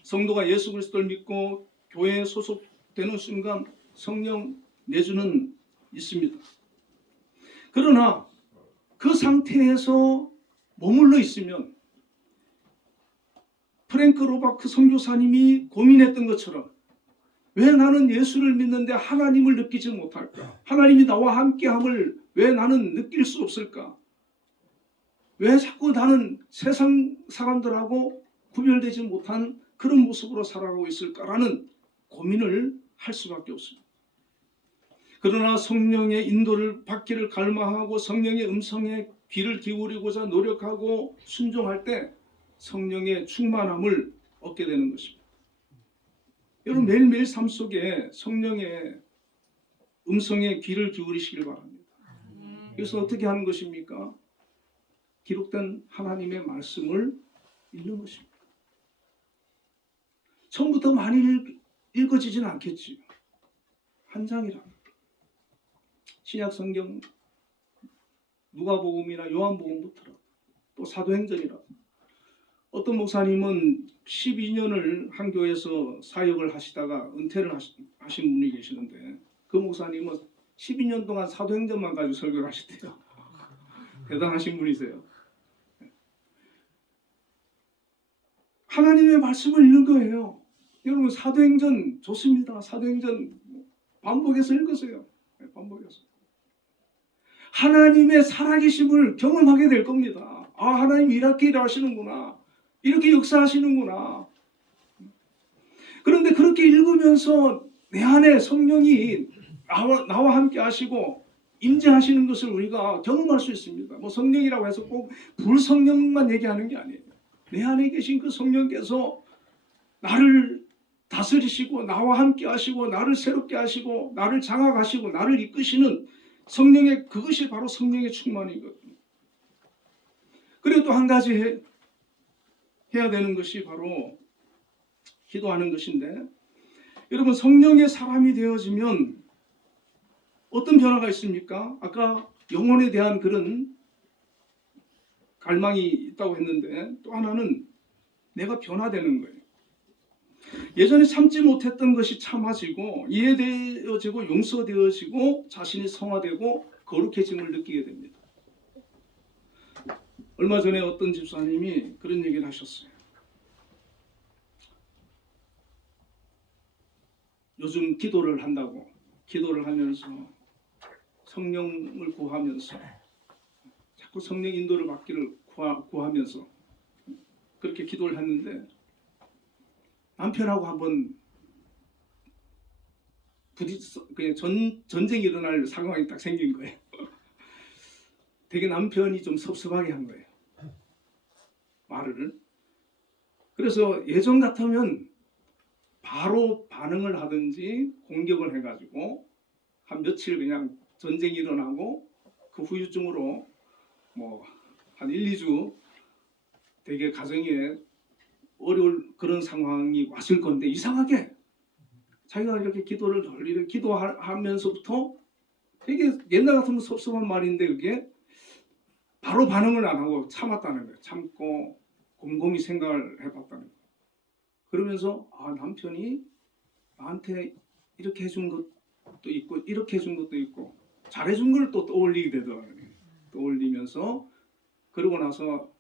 성도가 예수 그리스도를 믿고 교회에 소속되는 순간 성령 내주는 있습니다. 그러나 그 상태에서 머물러 있으면 프랭크 로바크 선교사님이 고민했던 것처럼, 왜 나는 예수를 믿는데 하나님을 느끼지 못할까? 하나님이 나와 함께함을 왜 나는 느낄 수 없을까? 왜 자꾸 나는 세상 사람들하고 구별되지 못한 그런 모습으로 살아가고 있을까라는 고민을 할 수밖에 없습니다. 그러나 성령의 인도를 받기를 갈망하고 성령의 음성에 귀를 기울이고자 노력하고 순종할 때 성령의 충만함을 얻게 되는 것입니다. 여러분, 매일매일 삶 속에 성령의 음성에 귀를 기울이시길 바랍니다. 그래서 어떻게 하는 것입니까? 기록된 하나님의 말씀을 읽는 것입니다. 처음부터 많이 읽어지진 않겠지요. 한 장이라. 신약 성경 누가복음이나 요한복음부터라, 또 사도행전이라. 어떤 목사님은 12년을 한 교회에서 사역을 하시다가 은퇴를 하신 분이 계시는데, 그 목사님은 12년 동안 사도행전만 가지고 설교를 하셨대요. 대단하신 분이세요. 하나님의 말씀을 읽는 거예요. 여러분, 사도행전 좋습니다. 사도행전 반복해서 읽으세요. 반복해서. 하나님의 살아계심을 경험하게 될 겁니다. 아, 하나님 이렇게 일하시는구나. 이렇게 역사하시는구나. 그런데 그렇게 읽으면서 내 안에 성령이 나와 함께 하시고 임재하시는 것을 우리가 경험할 수 있습니다. 뭐 성령이라고 해서 꼭 불성령만 얘기하는 게 아니에요. 내 안에 계신 그 성령께서 나를 다스리시고 나와 함께 하시고 나를 새롭게 하시고 나를 장악하시고 나를 이끄시는 성령의, 그것이 바로 성령의 충만이거든요. 그리고 또 한 가지 해야 되는 것이 바로 기도하는 것인데, 여러분, 성령의 사람이 되어지면 어떤 변화가 있습니까? 아까 영혼에 대한 그런 갈망이 있다고 했는데, 또 하나는 내가 변화되는 거예요. 예전에 참지 못했던 것이 참아지고 이해되어지고 용서되어지고 자신이 성화되고 거룩해짐을 느끼게 됩니다. 얼마 전에 어떤 집사님이 그런 얘기를 하셨어요. 요즘 기도를 한다고, 기도를 하면서 성령을 구하면서 자꾸 성령 인도를 받기를 구하면서 그렇게 기도를 했는데, 남편하고 한번 전쟁이 일어날 상황이 딱 생긴 거예요. 되게 남편이 좀 섭섭하게 한 거예요, 말을. 그래서 예전 같으면 바로 반응을 하든지 공격을 해가지고 한 며칠 그냥 전쟁이 일어나고 그 후유증으로 뭐 한 1, 2주 되게 가정에 어려울 그런 상황이 왔을 건데, 이상하게 자기가 이렇게 기도를 이렇게 기도하면서부터 되게 옛날 같으면 섭섭한 말인데 그게 바로 반응을 안 하고 참았다는 거예요. 참고 곰곰이 생각을 해봤다는 거예요. 그러면서 남편이 나한테 이렇게 해준 것도 있고 이렇게 해준 것도 있고 잘해준 걸 또 떠올리게 되더라고요. 떠올리면서 그러고 나서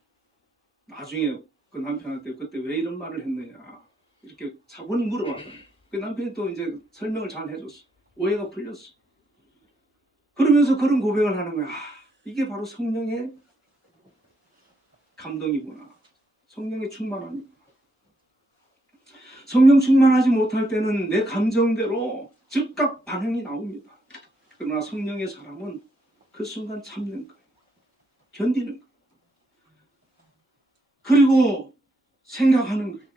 나중에 그 남편한테 그때 왜 이런 말을 했느냐 이렇게 차분히 물어봤어요. 그 남편이 또 이제 설명을 잘 해줬어. 오해가 풀렸어. 그러면서 그런 고백을 하는 거야. 이게 바로 성령의 감동이구나. 성령의 충만함이구나. 성령 충만하지 못할 때는 내 감정대로 즉각 반응이 나옵니다. 그러나 성령의 사람은 그 순간 참는 거예요. 견디는 거예요. 그리고 생각하는 거예요.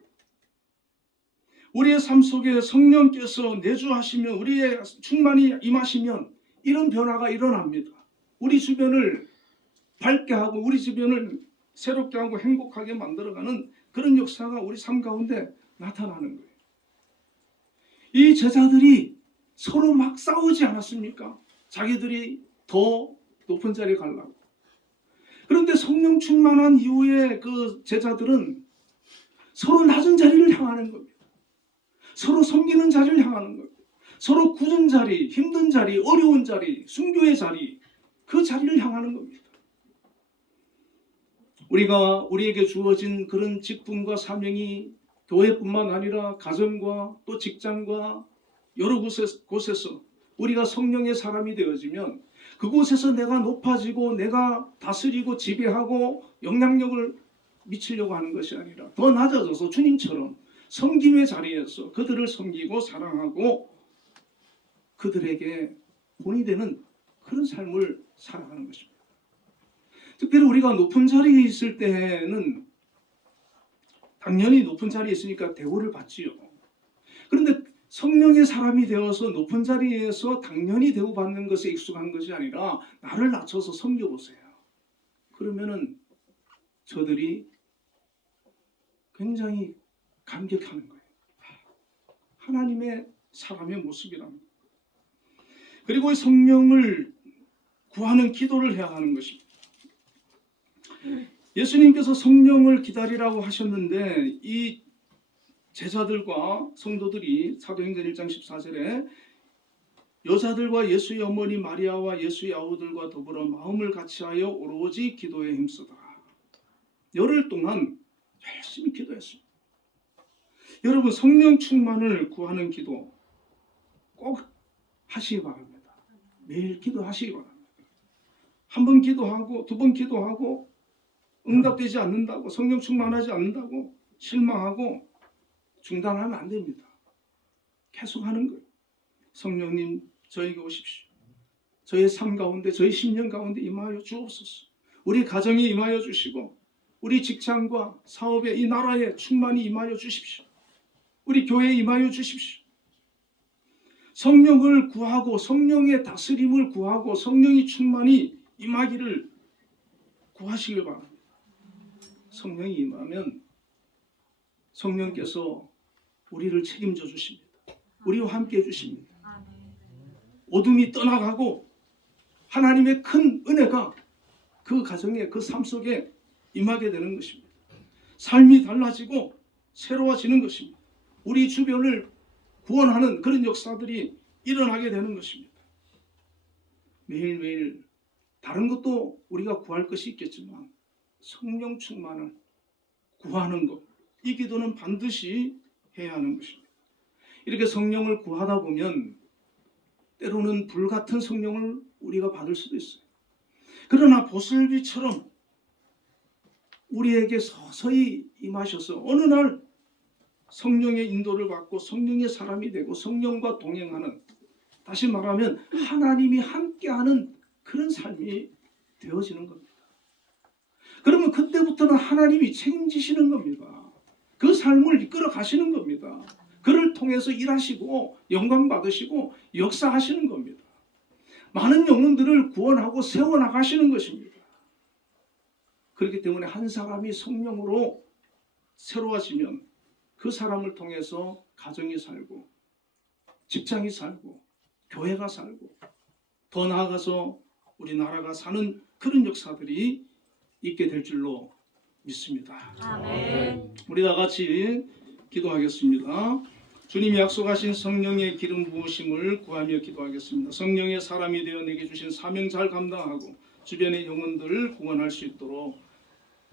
우리의 삶 속에 성령께서 내주하시면 우리의 충만이 임하시면 이런 변화가 일어납니다. 우리 주변을 밝게 하고 우리 주변을 새롭게 하고 행복하게 만들어가는 그런 역사가 우리 삶 가운데 나타나는 거예요. 이 제자들이 서로 막 싸우지 않았습니까? 자기들이 더 높은 자리에 가려고. 그런데 성령 충만한 이후에 그 제자들은 서로 낮은 자리를 향하는 겁니다. 서로 섬기는 자리를 향하는 겁니다. 서로 굳은 자리, 힘든 자리, 어려운 자리, 순교의 자리, 그 자리를 향하는 겁니다. 우리에게 주어진 그런 직분과 사명이 교회뿐만 아니라 가정과 또 직장과 여러 곳에서 우리가 성령의 사람이 되어지면 그곳에서 내가 높아지고 내가 다스리고 지배하고 영향력을 미치려고 하는 것이 아니라 더 낮아져서 주님처럼 섬김의 자리에서 그들을 섬기고 사랑하고 그들에게 본이 되는 그런 삶을 살아가는 것입니다. 특별히 우리가 높은 자리에 있을 때는 당연히 높은 자리에 있으니까 대우를 받지요. 그런데 성령의 사람이 되어서 높은 자리에서 당연히 대우받는 것에 익숙한 것이 아니라 나를 낮춰서 섬겨보세요. 그러면은 저들이 굉장히 감격하는 거예요. 하나님의 사람의 모습이랍니다. 그리고 이 성령을 구하는 기도를 해야 하는 것입니다. 예수님께서 성령을 기다리라고 하셨는데 이 제자들과 성도들이 사도행전 1장 14절에 여자들과 예수의 어머니 마리아와 예수의 아우들과 더불어 마음을 같이하여 오로지 기도에 힘쓰더라. 열흘 동안 열심히 기도했습니다. 여러분 성령 충만을 구하는 기도 꼭 하시기 바랍니다. 매일 기도하시기 바랍니다. 한 번 기도하고 두 번 기도하고 응답되지 않는다고 성령 충만하지 않는다고 실망하고 중단하면 안 됩니다. 계속 하는 거예요. 성령님 저에게 오십시오. 저의 삶 가운데 저의 심령 가운데 임하여 주옵소서. 우리 가정에 임하여 주시고 우리 직장과 사업에 이 나라에 충만히 임하여 주십시오. 우리 교회에 임하여 주십시오. 성령을 구하고 성령의 다스림을 구하고 성령이 충만히 임하기를 구하시길 바랍니다. 성령이 임하면 성령께서 우리를 책임져 주십니다. 우리와 함께 해주십니다. 어둠이 떠나가고 하나님의 큰 은혜가 그 가정에 그 삶 속에 임하게 되는 것입니다. 삶이 달라지고 새로워지는 것입니다. 우리 주변을 구원하는 그런 역사들이 일어나게 되는 것입니다. 매일매일 다른 것도 우리가 구할 것이 있겠지만 성령 충만을 구하는 것, 이 기도는 반드시 해야 하는 것입니다. 이렇게 성령을 구하다 보면 때로는 불같은 성령을 우리가 받을 수도 있어요. 그러나 보슬비처럼 우리에게 서서히 임하셔서 어느 날 성령의 인도를 받고 성령의 사람이 되고 성령과 동행하는, 다시 말하면 하나님이 함께하는 그런 삶이 되어지는 겁니다. 그러면 그때부터는 하나님이 책임지시는 겁니다. 그 삶을 이끌어 가시는 겁니다. 그를 통해서 일하시고 영광 받으시고 역사하시는 겁니다. 많은 영혼들을 구원하고 세워나가시는 것입니다. 그렇기 때문에 한 사람이 성령으로 새로워지면 그 사람을 통해서 가정이 살고 직장이 살고 교회가 살고 더 나아가서 우리나라가 사는 그런 역사들이 있게 될 줄로 믿습니다. 아멘. 우리 다 같이 기도하겠습니다. 주님이 약속하신 성령의 기름 부으심을 구하며 기도하겠습니다. 성령의 사람이 되어 내게 주신 사명 잘 감당하고 주변의 영혼들을 구원할 수 있도록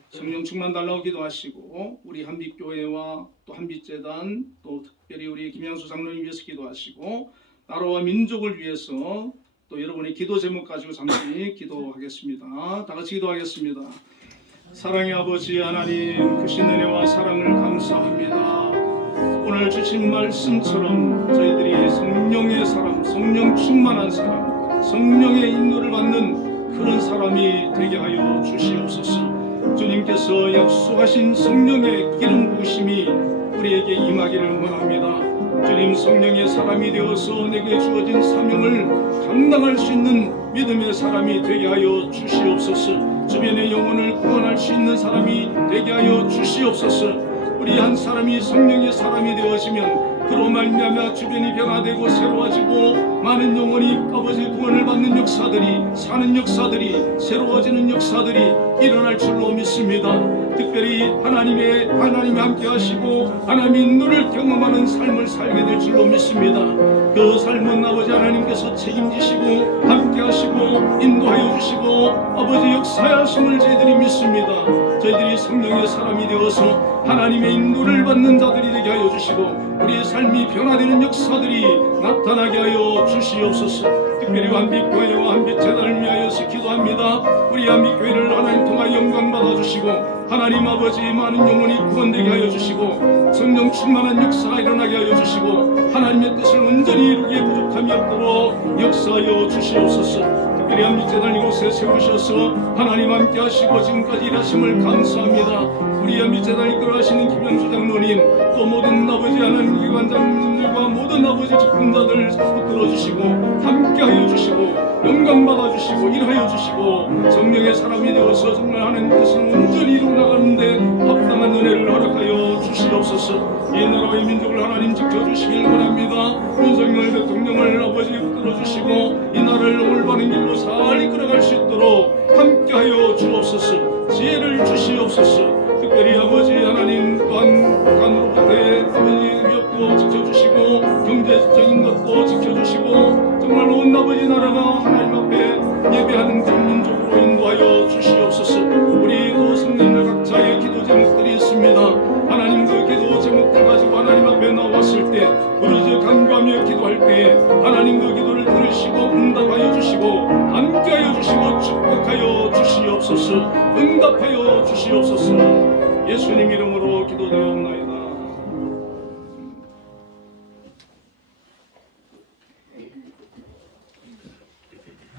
성령 충만 달라고 기도하시고, 우리 한빛교회와 또 한빛재단, 또 특별히 우리 김양수 장로님 위해서 기도하시고, 나라와 민족을 위해서 또 여러분의 기도 제목 가지고 잠시 기도하겠습니다. 다 같이 기도하겠습니다. 사랑의 아버지 하나님, 크신 은혜와 사랑을 감사합니다. 오늘 주신 말씀처럼 저희들이 성령의 사람, 성령 충만한 사람, 성령의 인도를 받는 그런 사람이 되게 하여 주시옵소서. 주님께서 약속하신 성령의 기름 부으심이 우리에게 임하기를 원합니다. 주님, 성령의 사람이 되어서 내게 주어진 사명을 감당할 수 있는 믿음의 사람이 되게 하여 주시옵소서. 주변의 영혼을 구원할 수 있는 사람이 되게 하여 주시옵소서. 우리 한 사람이 성령의 사람이 되어지면 그로 말미암아 주변이 변화되고 새로워지고 많은 영혼이 아버지 구원을 받는 역사들이, 사는 역사들이, 새로워지는 역사들이 일어날 줄로 믿습니다. 특별히 하나님이 함께 하시고 하나님의 인도를 경험하는 삶을 살게 될 줄로 믿습니다. 그 삶은 아버지 하나님께서 책임지시고 함께 하시고 인도하여 주시고 아버지 역사하심을 저희들이 믿습니다. 저희들이 성령의 사람이 되어서 하나님의 인도를 받는 자들이 되게 하여 주시고 우리의 삶이 변화되는 역사들이 나타나게 하여 주시옵소서. 특별히 한빛교회와 한빛재단을 위하여서 기도합니다. 우리 한빛교회를 하나님 통하여 영광 받아주시고 하나님 아버지 많은 영혼이 구원되게 하여 주시고 성령 충만한 역사가 일어나게 하여 주시고 하나님의 뜻을 온전히 이루기에 부족함이 없도록 역사하여 주시옵소서. 특별히 한빛재단 이곳에 세우셔서 하나님 함께 하시고 지금까지 일하심을 감사합니다. 우리 한빛재단 이끌어가시는 김영수 장로님, 또 모든 아버지 하나님 기관장님들과 모든 아버지 직분자들 붙들어 주시고 함께 하여 주시고 영광 받아 주시고 일하여 주시고 성령의 사람이 되어서 정말 하나님 뜻을 온전히 이루어 나가는데 합당한 은혜를 허락하여 주시옵소서. 이 나라와 이 민족을 하나님 지켜주시길 원합니다. 윤석열 대통령을 아버지 붙들어 주시고 이 나라를 올바른 길로 잘 이끌어갈 수 있도록 함께하여 주옵소서. 지혜를 주시옵소서. 특별히 아버지 하나님 또한 북한으로부터의 아버지 위협도 지켜주시고 경제적인 것도 지켜주시고 정말 온 아버지 나라가 하나님 앞에 예배하는 그런 민족으로 인도하여 주시옵소서. 우리 또 성령들 각자의 기도 제목들이 있습니다. 하나님 그 기도 제목들 가지고 하나님 앞에 나왔을 때 부르짖어 간구하며 기도할 때 하나님 그 기도를 들으시고 응답하여 주시고 함께하여 주시고 축복하여 주시옵소서. 응답하여 주시옵소서. 예수님 이름으로 기도드리옵나이다.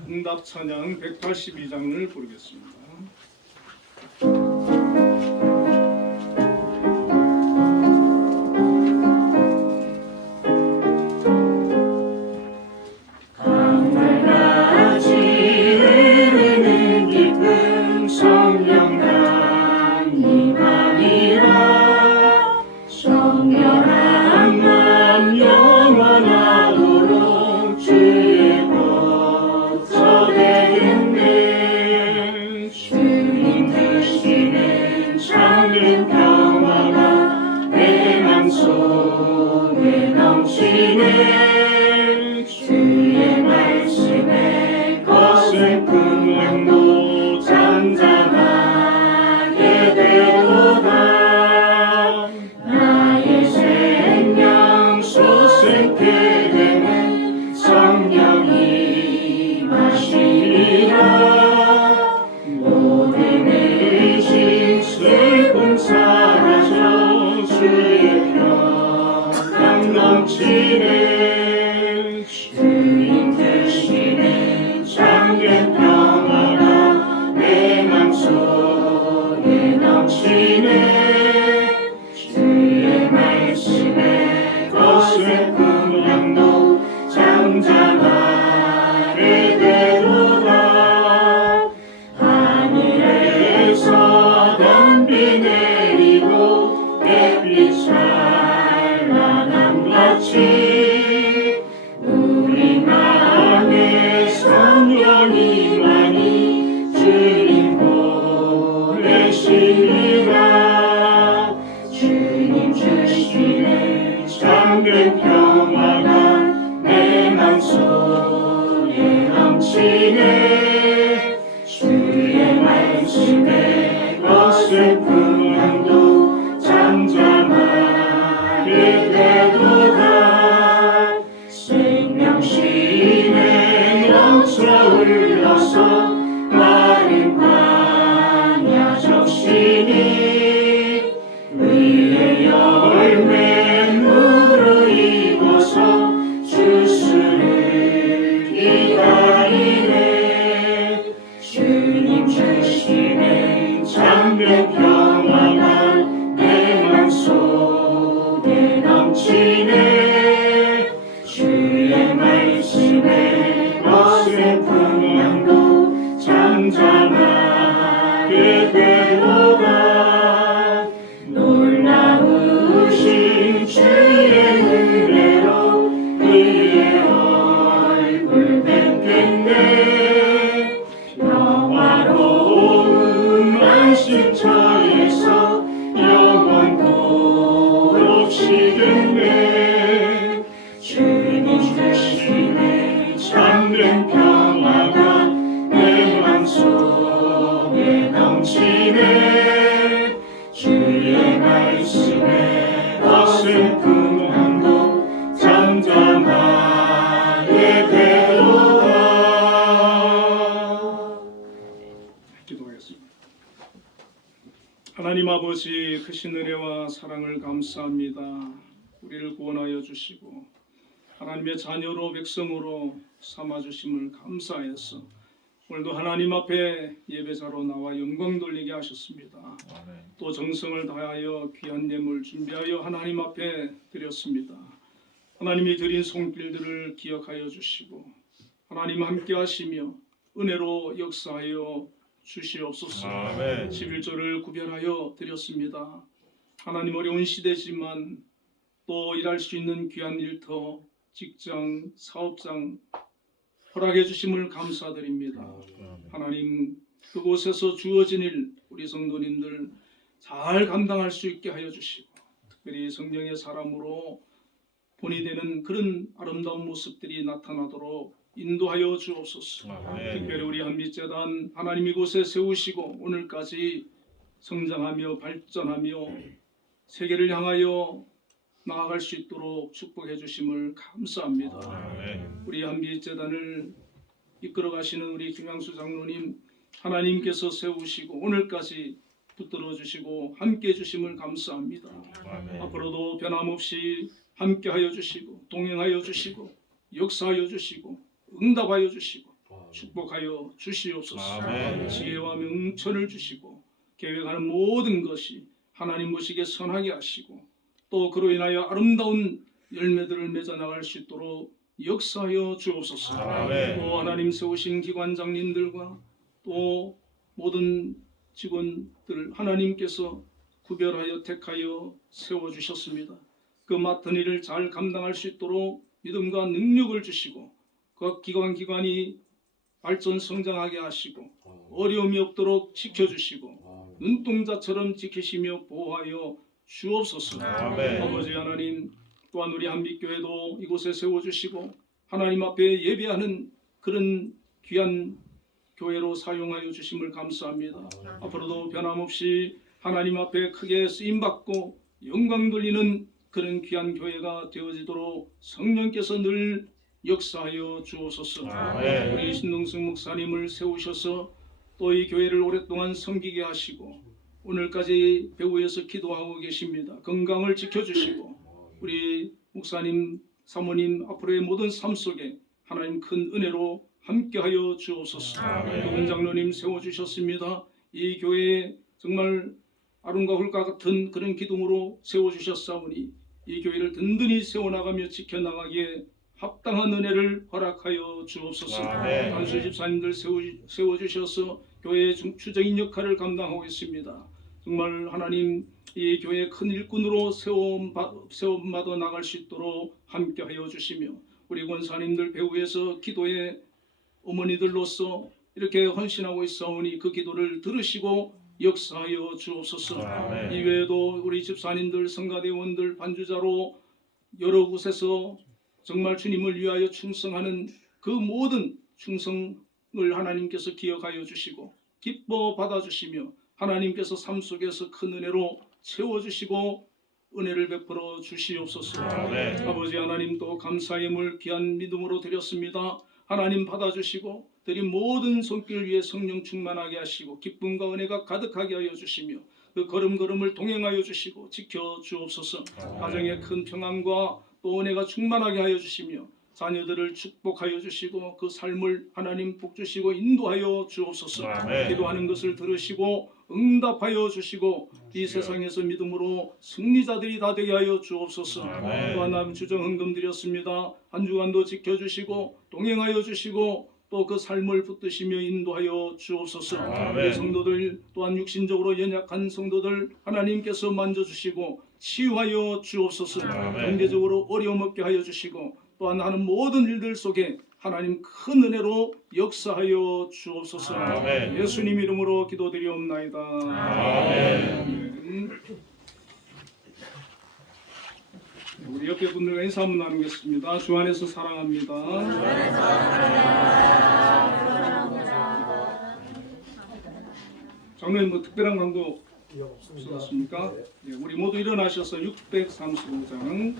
응답 찬양 182장을 부르겠습니다. 강물같이 흐르는 깊은 성령난 임하리라. 성결한 맘 영원하도록 주의 주님 되시는 참된 평화가 내 맘속에 넘치네. 주의 말씀에 거센 풍랑도 잠잠하게 되도다. 나의 생명 솟게 되는 성령이 마시리라. 모든 의심 슬픔 사라져 주의 평강 넘치네. 주님 되시는 참된 평화가 내 맘속에 넘치네. 주의 말씀에 거센 풍랑도 잠잠하게 되도다. 하늘에서 덤비 내리고 햇빛 찬란함 같이 우리 맘에 성령이 많이 주님 참된 평화가 내 마음속에 넘치네. 주의 말씀에 어설픈 양도 잠잠하게 되도다. 생명신에 넘쳐 흘러서 마른 광야 적시니 위의 열매 무르익어서 주스를 기다리네. 주님 주시는 참된 평화가 내 맘속에 넘치네. 주의 말씀에 어설픈 양도 잠잠하게 되도다. 놀라우신 주의 은혜로 그의 얼굴 뵙겠네. 평화로운 안식처에서 영원토록 쉬겠네. 주님 주시는 참된 평화가 내 맘속에 넘치네. 주의 말씀에 어설픈 양도 잠잠하게 되도다. 기도하겠습니다. 하나님 아버지, 크신 은혜와 사랑을 감사합니다. 우리를 구원하여 주시고 하나님의 자녀로 백성으로 삼아주심을 감사해서 오늘도 하나님 앞에 예배자로 나와 영광 돌리게 하셨습니다. 또 정성을 다하여 귀한 예물 준비하여 하나님 앞에 드렸습니다. 하나님이 드린 손길들을 기억하여 주시고 하나님 함께 하시며 은혜로 역사하여 주시옵소서. 11조를 구별하여 드렸습니다. 하나님, 어려운 시대지만 또 일할 수 있는 귀한 일터, 직장, 사업장 허락해 주심을 감사드립니다. 하나님, 그곳에서 주어진 일 우리 성도님들 잘 감당할 수 있게 하여 주시고 특별히 성령의 사람으로 본이 되는 그런 아름다운 모습들이 나타나도록 인도하여 주옵소서. 특별히 우리 한빛재단 하나님 이곳에 세우시고 오늘까지 성장하며 발전하며 세계를 향하여 나아갈 수 있도록 축복해 주심을 감사합니다. 우리 한빛재단을 이끌어 가시는 우리 김양수 장로님 하나님께서 세우시고 오늘까지 붙들어 주시고 함께 해 주심을 감사합니다. 앞으로도 변함없이 함께 하여 주시고 동행하여 주시고 역사하여 주시고 응답하여 주시고 축복하여 주시옵소서. 지혜와 명철을 주시고 계획하는 모든 것이 하나님 보시기에 선하게 하시고 또 그로 인하여 아름다운 열매들을 맺어 나갈 수 있도록 역사하여 주옵소서. 또 하나님 세우신 기관장님들과 또 모든 직원들 하나님께서 구별하여 택하여 세워주셨습니다. 그 맡은 일을 잘 감당할 수 있도록 믿음과 능력을 주시고 그 기관이 발전 성장하게 하시고 어려움이 없도록 지켜주시고 눈동자처럼 지키시며 보호하여 주옵소서. 아버지 하나님, 또한 우리 한빛교회도 이곳에 세워주시고 하나님 앞에 예배하는 그런 귀한 교회로 사용하여 주심을 감사합니다. 앞으로도 변함없이 하나님 앞에 크게 쓰임받고 영광 돌리는 그런 귀한 교회가 되어지도록 성령께서 늘 역사하여 주옵소서. 우리 신동승 목사님을 세우셔서 또 이 교회를 오랫동안 섬기게 하시고 오늘까지 배후에서 기도하고 계십니다. 건강을 지켜주시고 우리 목사님, 사모님 앞으로의 모든 삶 속에 하나님 큰 은혜로 함께하여 주옵소서. 또 장로님 세워주셨습니다. 이 교회에 정말 아름과 hul과 같은 그런 기둥으로 세워주셨사오니 이 교회를 든든히 세워나가며 지켜나가기에 합당한 은혜를 허락하여 주옵소서. 단수 집사님들 세워주셔서 교회의 주적인 역할을 감당하고 있습니다. 정말 하나님 이 교회 큰 일꾼으로 세움받아 나갈 수 있도록 함께하여 주시며 우리 권사님들 배후에서 기도의 어머니들로서 이렇게 헌신하고 있사오니 그 기도를 들으시고 역사하여 주옵소서. 이외에도 우리 집사님들, 성가대원들, 반주자로 여러 곳에서 정말 주님을 위하여 충성하는 그 모든 충성을 하나님께서 기억하여 주시고 기뻐 받아주시며 하나님께서 삶 속에서 큰 은혜로 채워주시고 은혜를 베풀어 주시옵소서. 아멘. 아버지 하나님 또 감사의 물 귀한 믿음으로 드렸습니다. 하나님 받아주시고 드린 모든 손길 위에 성령 충만하게 하시고 기쁨과 은혜가 가득하게 하여 주시며 그 걸음걸음을 동행하여 주시고 지켜 주옵소서. 가정에 큰 평안과 또 은혜가 충만하게 하여 주시며 자녀들을 축복하여 주시고 그 삶을 하나님 복주시고 인도하여 주옵소서. 아멘. 기도하는 것을 들으시고 응답하여 주시고 이 세상에서 믿음으로 승리자들이 다 되게 하여 주옵소서. 아멘. 또한 남 주정 헌금 드렸습니다. 한 주간도 지켜주시고 동행하여 주시고 또 그 삶을 붙드시며 인도하여 주옵소서. 아멘. 우리 성도들 또한 육신적으로 연약한 성도들 하나님께서 만져주시고 치유하여 주옵소서. 아멘. 경제적으로 어려움 없게 하여 주시고 또한 하는 모든 일들 속에 하나님 큰 은혜로 역사하여 주옵소서. 아멘. 예수님 이름으로 기도드리옵나이다. 아멘. 우리 옆에 분들과 인사 한번 나누겠습니다. 주 안에서 사랑합니다. 장로님 뭐 특별한 광고 없으셨습니까? 네, 우리 모두 일어나셔서 635장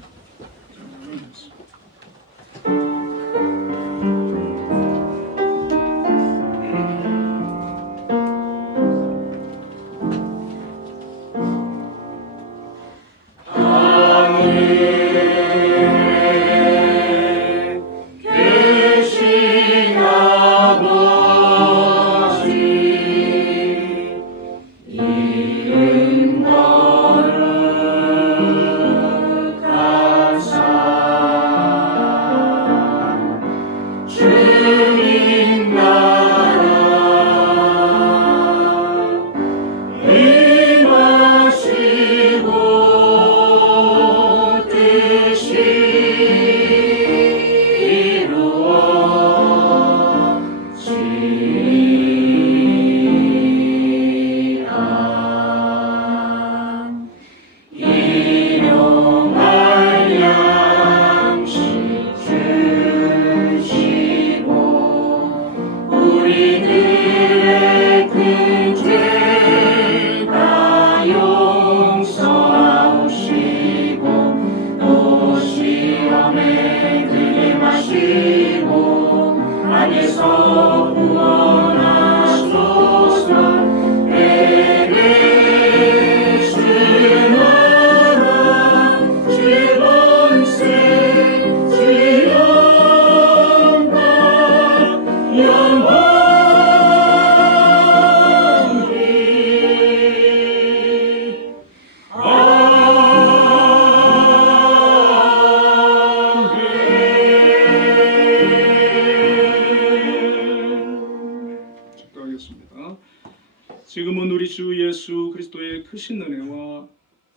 지금은 우리 주 예수 그리스도의 크신 은혜와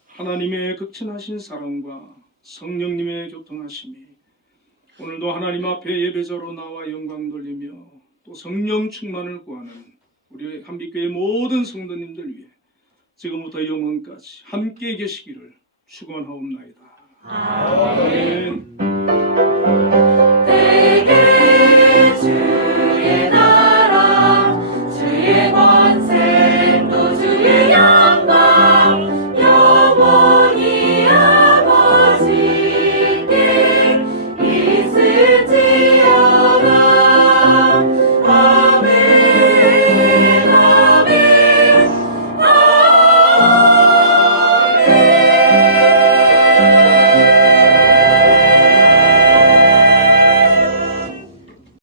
하나님의 극진하신 사랑과 성령님의 교통하심이 오늘도 하나님 앞에 예배자로 나와 영광 돌리며 또 성령 충만을 구하는 우리 한빛교회 모든 성도님들 위해 지금부터 영원까지 함께 계시기를 축원하옵나이다.